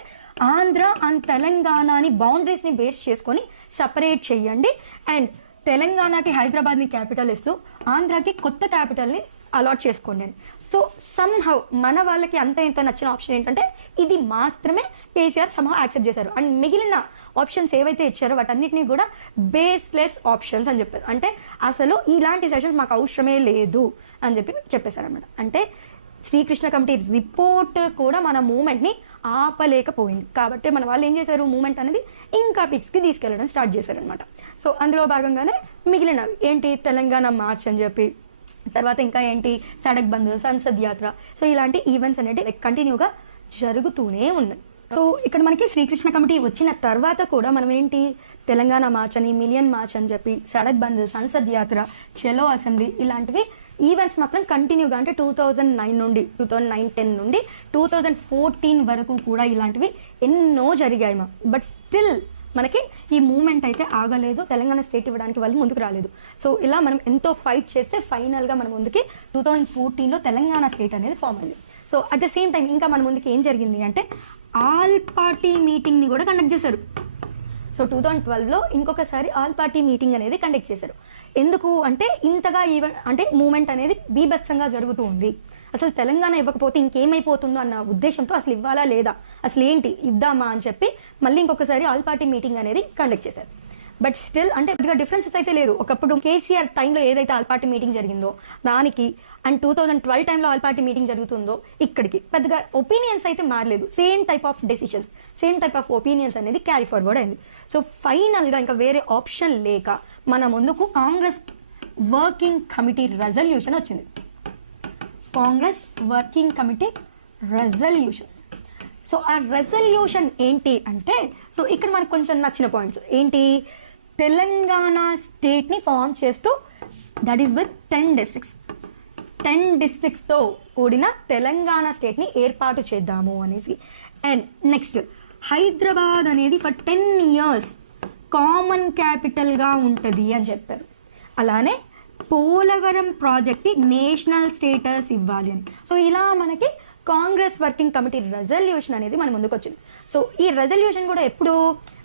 ఆంధ్ర అండ్ తెలంగాణని బౌండరీస్ని బేస్ చేసుకొని సపరేట్ చేయండి అండ్ తెలంగాణకి హైదరాబాద్ని క్యాపిటల్ ఇస్తూ ఆంధ్రాకి కొత్త క్యాపిటల్ని అలాట్ చేసుకోండి అని. సో సమ్హౌ మన వాళ్ళకి అంత ఇంత నచ్చిన ఆప్షన్ ఏంటంటే ఇది మాత్రమే కేసీఆర్ సమ్హౌ యాక్సెప్ట్ చేశారు. అండ్ మిగిలిన ఆప్షన్స్ ఏవైతే ఇచ్చారో వాటన్నిటినీ కూడా బేస్లెస్ ఆప్షన్స్ అని చెప్పారు. అంటే అసలు ఇలాంటి సెషన్స్ మాకు అవసరమే లేదు అని చెప్పేశారన్నమాట. అంటే శ్రీకృష్ణ కమిటీ రిపోర్ట్ కూడా మన మూమెంట్ని ఆపలేకపోయింది. కాబట్టి మన వాళ్ళు ఏం చేశారు, మూమెంట్ అనేది ఇంకా పిక్స్కి తీసుకెళ్ళడం స్టార్ట్ చేశారనమాట. సో అందులో భాగంగానే మిగిలినవి ఏంటి తెలంగాణ మార్చ్ అని చెప్పి, తర్వాత ఇంకా ఏంటి సడక్ బంద్, సంసద్ యాత్ర. సో ఇలాంటి ఈవెంట్స్ అనేవి కంటిన్యూగా జరుగుతూనే ఉన్నాయి. సో ఇక్కడ మనకి శ్రీకృష్ణ కమిటీ వచ్చిన తర్వాత కూడా మనం ఏంటి తెలంగాణ మార్చ్ అని, మిలియన్ మార్చ్ అని చెప్పి, సడక్ బంద్, సంసద్ యాత్ర, చెలో అసెంబ్లీ ఇలాంటివి ఈవెంట్స్ మాత్రం కంటిన్యూగా అంటే 2009 నుండి 2009-10 నుండి 2014 వరకు కూడా ఇలాంటివి ఎన్నో జరిగాయి. బట్ స్టిల్ మనకి ఈ మూమెంట్ అయితే ఆగలేదు, తెలంగాణ స్టేట్ ఇవ్వడానికి వాళ్ళు ముందుకు రాలేదు. సో ఇలా మనం ఎంతో ఫైట్ చేస్తే ఫైనల్గా మన ముందుకి 2014లో తెలంగాణ స్టేట్ అనేది ఫామ్ అయింది. So at the same time ఇంకా మన ముందుకి ఏం జరిగింది అంటే ఆల్ పార్టీ మీటింగ్ని కూడా కండక్ట్ చేశారు. సో 2012లో ఇంకొకసారి ఆల్ పార్టీ మీటింగ్ అనేది కండక్ట్ చేశారు. ఎందుకు అంటే ఇంతగా అంటే మూమెంట్ అనేది బీభత్సంగా జరుగుతూ ఉంది, అసలు తెలంగాణ ఇవ్వకపోతే ఇంకేమైపోతుందో అన్న ఉద్దేశంతో అసలు ఇవ్వాలా లేదా, అసలు ఏంటి ఇద్దామా అని చెప్పి మళ్ళీ ఇంకొకసారి ఆల్ పార్టీ మీటింగ్ అనేది కండక్ట్ చేశారు. బట్ స్టిల్ అంటే పెద్దగా డిఫరెన్సెస్ అయితే లేదు. ఒకప్పుడు కేసీఆర్ టైంలో ఏదైతే ఆల్ పార్టీ మీటింగ్ జరిగిందో దానికి అండ్ 2012 టైంలో ఆల్ పార్టీ మీటింగ్ జరుగుతుందో ఇక్కడికి పెద్దగా ఒపీనియన్స్ అయితే మారలేదు. Same type of decisions, same type of opinions అనేది క్యారీ ఫార్వర్డ్ అయింది. సో ఫైనల్గా ఇంకా వేరే ఆప్షన్ లేక మన ముందుకు కాంగ్రెస్ వర్కింగ్ కమిటీ రెజల్యూషన్ వచ్చింది. Congress working committee resolution. So ఆ రెజల్యూషన్ ఏంటి అంటే, సో ఇక్కడ మనకు కొంచెం నచ్చిన పాయింట్స్ ఏంటి, తెలంగాణ స్టేట్ని ఫామ్ చేస్తూ దట్ ఈస్ విత్ 10 డిస్ట్రిక్ట్స్తో కూడిన తెలంగాణ స్టేట్ని ఏర్పాటు చేద్దాము అనేసి. అండ్ నెక్స్ట్ హైదరాబాద్ అనేది ఫర్ 10 years కామన్ క్యాపిటల్గా ఉంటుంది అని చెప్పారు. అలానే పోలవరం ప్రాజెక్ట్కి నేషనల్ స్టేటస్ ఇవ్వాలి అని. సో ఇలా మనకి కాంగ్రెస్ వర్కింగ్ కమిటీ రెజల్యూషన్ అనేది మన ముందుకు వచ్చింది. సో ఈ రెజల్యూషన్ కూడా ఎప్పుడు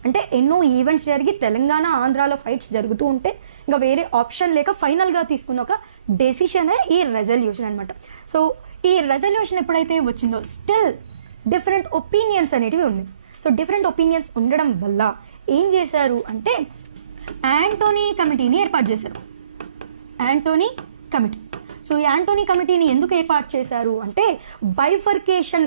అంటే ఎన్నో ఈవెంట్స్ జరిగి తెలంగాణ ఆంధ్రాలో ఫైట్స్ జరుగుతూ ఉంటే ఇంకా వేరే ఆప్షన్ లేక ఫైనల్గా తీసుకున్న ఒక డెసిషనే ఈ రెజల్యూషన్ అనమాట. సో ఈ రెజల్యూషన్ ఎప్పుడైతే వచ్చిందో స్టిల్ డిఫరెంట్ ఒపీనియన్స్ అనేటివి ఉన్నాయి. సో డిఫరెంట్ ఒపీనియన్స్ ఉండడం వల్ల ఏం చేశారు అంటే యాంటోనీ కమిటీని ఏర్పాటు చేశారు. Anthony committee. సో ఈ యాంటోనీ కమిటీని ఎందుకు ఏర్పాటు చేశారు అంటే బైఫర్కేషన్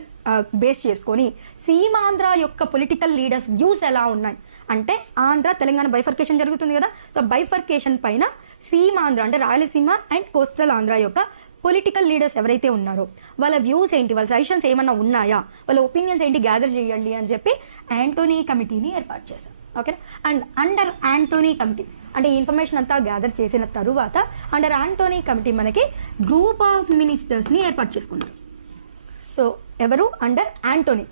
బేస్ చేసుకొని సీమాంధ్ర యొక్క పొలిటికల్ లీడర్స్ వ్యూస్ ఎలా ఉన్నాయి అంటే ఆంధ్ర తెలంగాణ బైఫర్కేషన్ జరుగుతుంది కదా. సో బైఫర్కేషన్ పైన సీమాంధ్ర అంటే రాయలసీమ అండ్ కోస్టల్ ఆంధ్ర యొక్క పొలిటికల్ లీడర్స్ ఎవరైతే ఉన్నారో వాళ్ళ వ్యూస్ ఏంటి, వాళ్ళ సజెషన్స్ ఏమన్నా ఉన్నాయా, వాళ్ళ ఒపీనియన్స్ ఏంటి గ్యాదర్ చేయండి అని చెప్పి యాంటోనీ కమిటీని ఏర్పాటు చేశారు. Okay. And under Anthony committee అంటే ఈ ఇన్ఫర్మేషన్ అంతా గ్యాదర్ చేసిన తరువాత అండర్ యాంటోనీ కమిటీ మనకి గ్రూప్ ఆఫ్ మినిస్టర్స్ని ఏర్పాటు చేసుకున్నారు. సో ఎవరు అండర్ యాంటోనీ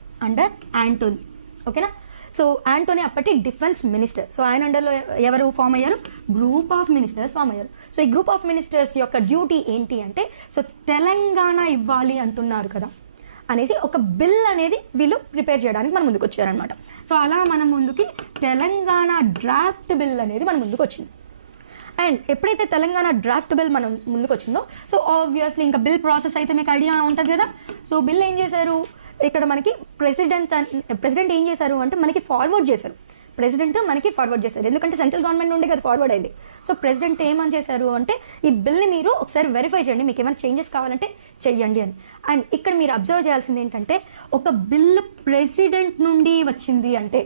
ఓకేనా. సో యాంటోనీ అప్పటి డిఫెన్స్ మినిస్టర్. సో ఆయన అండర్లో ఎవరు ఫామ్ అయ్యారు, గ్రూప్ ఆఫ్ మినిస్టర్స్ ఫామ్ అయ్యారు. సో ఈ గ్రూప్ ఆఫ్ మినిస్టర్స్ యొక్క డ్యూటీ ఏంటి అంటే సో తెలంగాణ ఇవ్వాలి అంటున్నారు కదా అనేసి ఒక బిల్ అనేది వీళ్ళు ప్రిపేర్ చేయడానికి మన ముందుకు వచ్చారనమాట. సో అలా మన ముందుకి తెలంగాణ డ్రాఫ్ట్ బిల్ అనేది మన ముందుకు వచ్చింది. అండ్ ఎప్పుడైతే తెలంగాణ డ్రాఫ్ట్ బిల్ మనం ముందుకు వచ్చిందో సో ఆబ్వియస్లీ ఇంకా బిల్ ప్రాసెస్ అయితే మీకు ఐడియా ఉంటుంది కదా. సో బిల్ ఏం చేశారు, ఇక్కడ మనకి ప్రెసిడెంట్ ఏం చేశారు అంటే మనకి ఫార్వర్డ్ చేశారు. ప్రెసిడెంట్ మనకి ఫార్వర్డ్ చేశారు ఎందుకంటే సెంట్రల్ గవర్నమెంట్ నుండి కదా ఫార్వర్డ్ అయింది. సో ప్రెసిడెంట్ ఏమని చేశారు అంటే ఈ బిల్ని మీరు ఒకసారి వెరిఫై చేయండి, మీకు ఏమైనా చేంజెస్ కావాలంటే చెయ్యండి అని. అండ్ ఇక్కడ మీరు అబ్జర్వ్ చేయాల్సింది ఏంటంటే ఒక బిల్ ప్రెసిడెంట్ నుండి వచ్చింది అంటే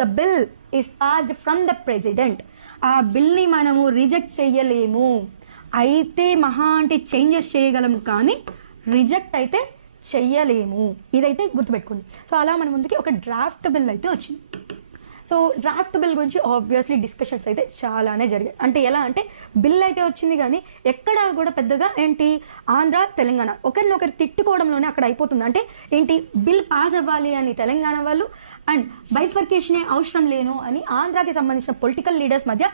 the bill is passed from the president. ఆ బిల్ని మనము రిజెక్ట్ చెయ్యలేము, అయితే మహా అంటే చేంజెస్ చేయగలం కానీ రిజెక్ట్ అయితే చెయ్యలేము. ఇదైతే గుర్తుపెట్టుకోండి. సో అలా మన ముందుకి ఒక డ్రాఫ్ట్ బిల్ అయితే వచ్చింది. సో డ్రాఫ్ట్ బిల్ గురించి ఆబ్వియస్లీ డిస్కషన్స్ అయితే చాలానే జరిగాయి. అంటే ఎలా అంటే బిల్ అయితే వచ్చింది కానీ ఎక్కడ కూడా పెద్దగా ఏంటి ఆంధ్ర తెలంగాణ ఒకరినొకరు తిట్టుకోవడంలోనే అక్కడ అయిపోతుంది. అంటే ఏంటి బిల్ పాస్ అవ్వాలి అని తెలంగాణ వాళ్ళు అండ్ బైఫర్కేషనే అవసరం లేను అని ఆంధ్రాకి సంబంధించిన పొలిటికల్ లీడర్స్ మధ్య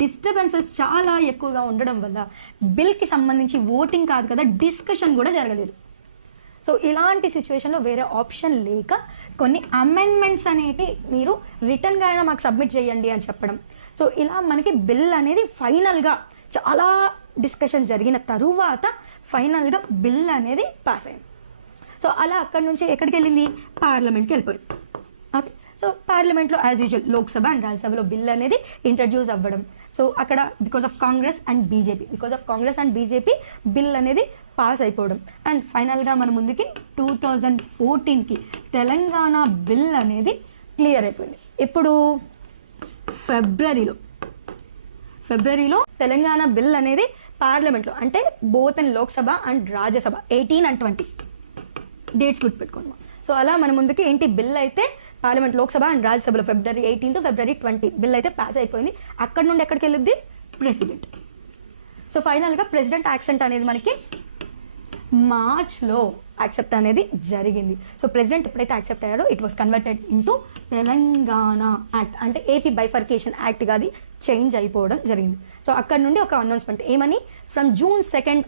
డిస్టర్బెన్సెస్ చాలా ఎక్కువగా ఉండడం వల్ల బిల్కి సంబంధించి ఓటింగ్ కాదు కదా డిస్కషన్ కూడా జరగలేదు. సో ఇలాంటి సిచ్యువేషన్లో వేరే ఆప్షన్ లేక కొన్ని అమెండ్మెంట్స్ అనేటి మీరు రిటర్న్గా అయినా మాకు సబ్మిట్ చేయండి అని చెప్పడం. సో ఇలా మనకి బిల్ అనేది ఫైనల్గా చాలా డిస్కషన్ జరిగిన తరువాత ఫైనల్గా బిల్ అనేది పాస్ అయింది. సో అలా అక్కడి నుంచి ఎక్కడికి వెళ్ళింది, పార్లమెంట్కి వెళ్ళిపోయింది. ఓకే, సో పార్లమెంట్లో యాజ్ యూజువల్ లోక్సభ అండ్ రాజ్యసభలో బిల్ అనేది ఇంట్రడ్యూస్ అవ్వడం. సో అక్కడ because of Congress and BJP bill అనేది పాస్ అయిపోవడం. అండ్ ఫైనల్గా మన ముందుకి 2014కి తెలంగాణ బిల్ అనేది క్లియర్ అయిపోయింది. ఇప్పుడు ఫిబ్రవరిలో తెలంగాణ బిల్ అనేది పార్లమెంట్లో అంటే both in Lok Sabha and Rajya Sabha 18 and 20 dates గుర్తుపెట్టుకోండి. సో అలా మన ముందుకి ఏంటి బిల్ అయితే పార్లమెంట్ లోక్సభ అండ్ రాజ్యసభలో February 18 to February 20 బిల్ అయితే పాస్ అయిపోయింది. అక్కడ నుండి ఎక్కడికి వెళ్ళిద్ది, ప్రెసిడెంట్. సో ఫైనల్గా ప్రెసిడెంట్ యాక్సెప్ట్ అనేది మనకి మార్చ్లో యాక్సెప్ట్ అనేది జరిగింది. సో ప్రెసిడెంట్ ఎప్పుడైతే యాక్సెప్ట్ అయ్యాడో it was converted into Telangana act, అంటే ఏపీ బైఫర్కేషన్ యాక్ట్గా అది చేంజ్ అయిపోవడం జరిగింది. సో అక్కడ నుండి ఒక అనౌన్స్మెంట్ ఏమని, from June 2nd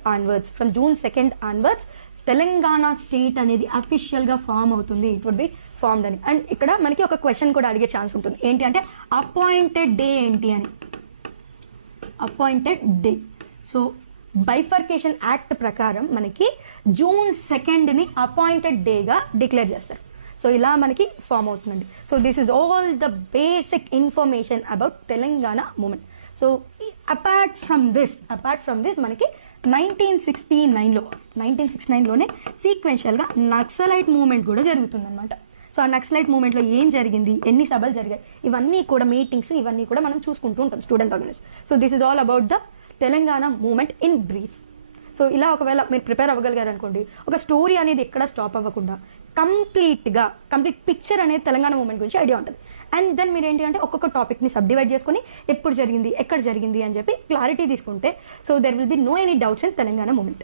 onwards Telangana state అనేది అఫీషియల్గా ఫామ్ అవుతుంది, ఇట్ వుడ్ బి ఫార్మ్డ్ అని. అండ్ ఇక్కడ మనకి ఒక క్వశ్చన్ కూడా అడిగే ఛాన్స్ ఉంటుంది, ఏంటి అంటే అపాయింటెడ్ డే ఏంటి అని. Appointed day, so bifurcation act ప్రకారం మనకి June 2nd అపాయింటెడ్ డేగా డిక్లేర్ చేస్తారు. సో ఇలా మనకి ఫామ్ అవుతుందండి. So this is all the basic information about Telangana movement. So apart from this మనకి 1969లోనే సీక్వెన్షియల్గా నక్సలైట్ మూవ్మెంట్ కూడా జరుగుతుందన్నమాట. సో ఆ నక్సలైట్ మూవ్మెంట్లో ఏం జరిగింది, ఎన్ని సభలు జరిగాయి, ఇవన్నీ కూడా మీటింగ్స్ ఇవన్నీ కూడా మనం చూసుకుంటూ ఉంటాం student organization. So this is all about the Telangana movement in brief. So ఇలా ఒకవేళ మీరు ప్రిపేర్ అవ్వగలిగారు అనుకోండి, ఒక స్టోరీ అనేది ఎక్కడ స్టాప్ అవ్వకుండా కంప్లీట్ పిక్చర్ అనేది తెలంగాణ మూమెంట్ గురించి ఐడియా ఉంటుంది. అండ్ దెన్ మీరు ఏంటి అంటే ఒక్కొక్క టాపిక్ని సబ్డివైడ్ చేసుకొని ఎప్పుడు జరిగింది, ఎక్కడ జరిగింది అని చెప్పి క్లారిటీ తీసుకుంటే so there will be no any doubts in Telangana moment.